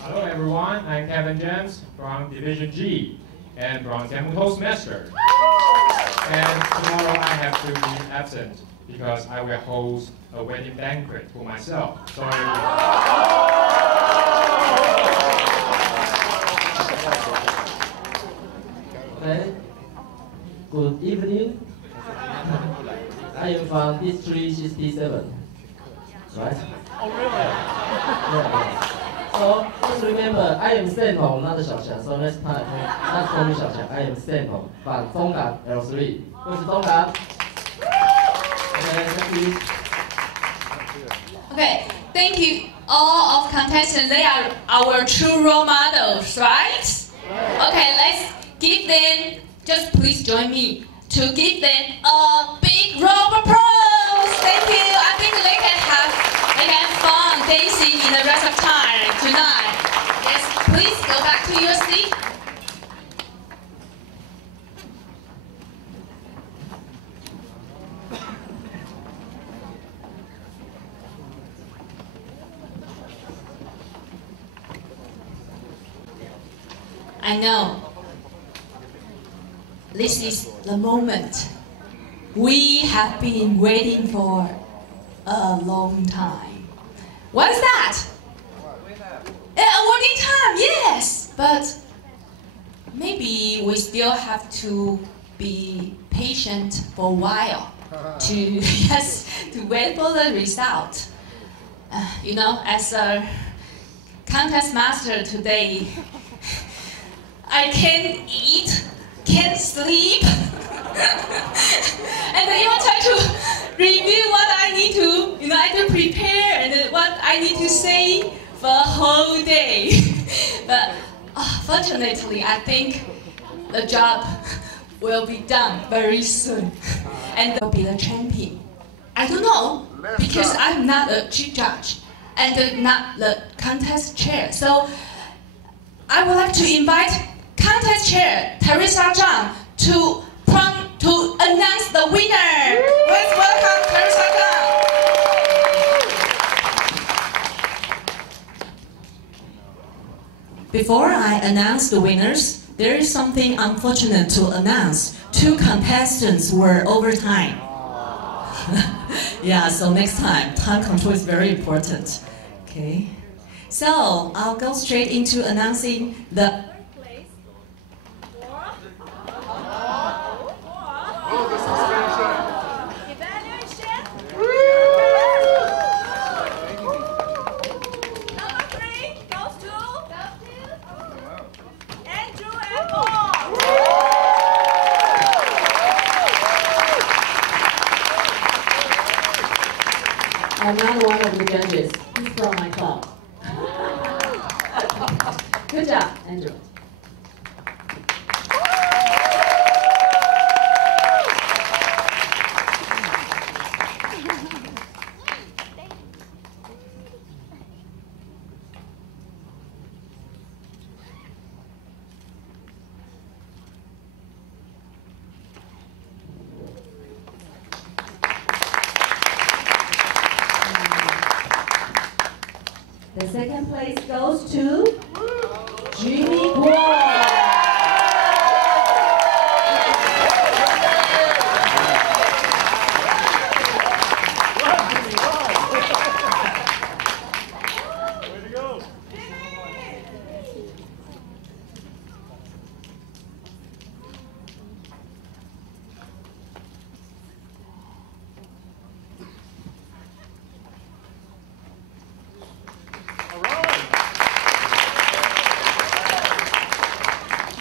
Hello, everyone. I'm Kevin James from Division G and from Tianmu Toastmasters. And tomorrow I have to be absent because I will host a wedding banquet for myself. Sorry. Okay. Good D67. Right? Oh, really? Yeah. So just remember, I am Sample, not Xiaoxiang. So next time, not call me Xiaoxiang. I am Sample, but Zongga L3. Where's Zongga? Okay, thank you. Okay, thank you all of contestants. They are our true role models, right? Okay, let's give them, just please join me, to give them a big round of applause. Thank you. I think they can have fun dancing in the rest of time tonight. Yes, please go back to your seat. I know this is the moment we have been waiting for a long time. What is that? Awarding time, yes, but maybe we still have to be patient for a while to to wait for the result. You know, as a contest master today, I can't eat, can't sleep, and even try to review what I need to, I have to prepare and what I need to say for a whole day. But fortunately, I think the job will be done very soon, and will be the champion. I don't know, because I'm not a chief judge and not the contest chair. So I would like to invite contest chair Teresa Zhang to announce the winner. Let's welcome Teresa Zhang. Before I announce the winners, there is something unfortunate to announce. 2 contestants were over time. Yeah, so next time, time control is very important. Okay. So I'll go straight into announcing the I'm not one of the judges. He's from my club. Good job, Andrew. The second place goes to Jimmy Guo.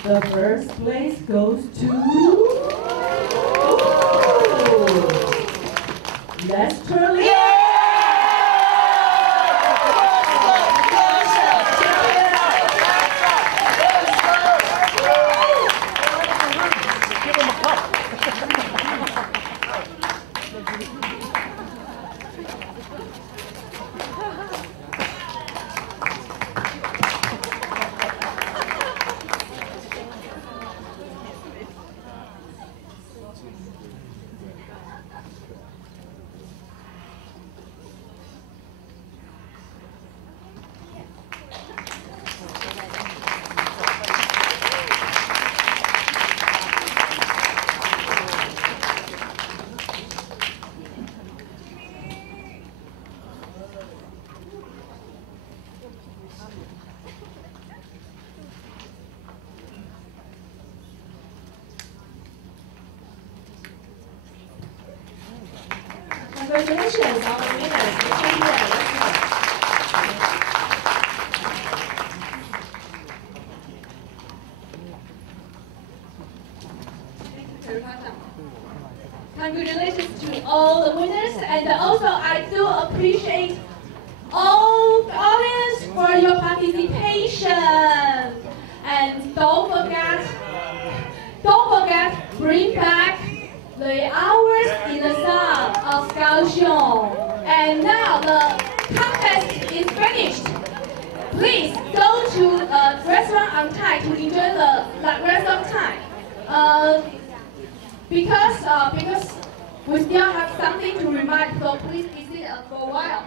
The first place goes to Lester Lee. Congratulations on the winners. Thank you. Congratulations to all the winners, and also I do appreciate all the audience for your participation. And don't forget, bring back the hours in the sun of Kaohsiung. And now the contest is finished. Please go to a restaurant on time to enjoy the rest of time. Because we still have something to remind, so please visit us for a while.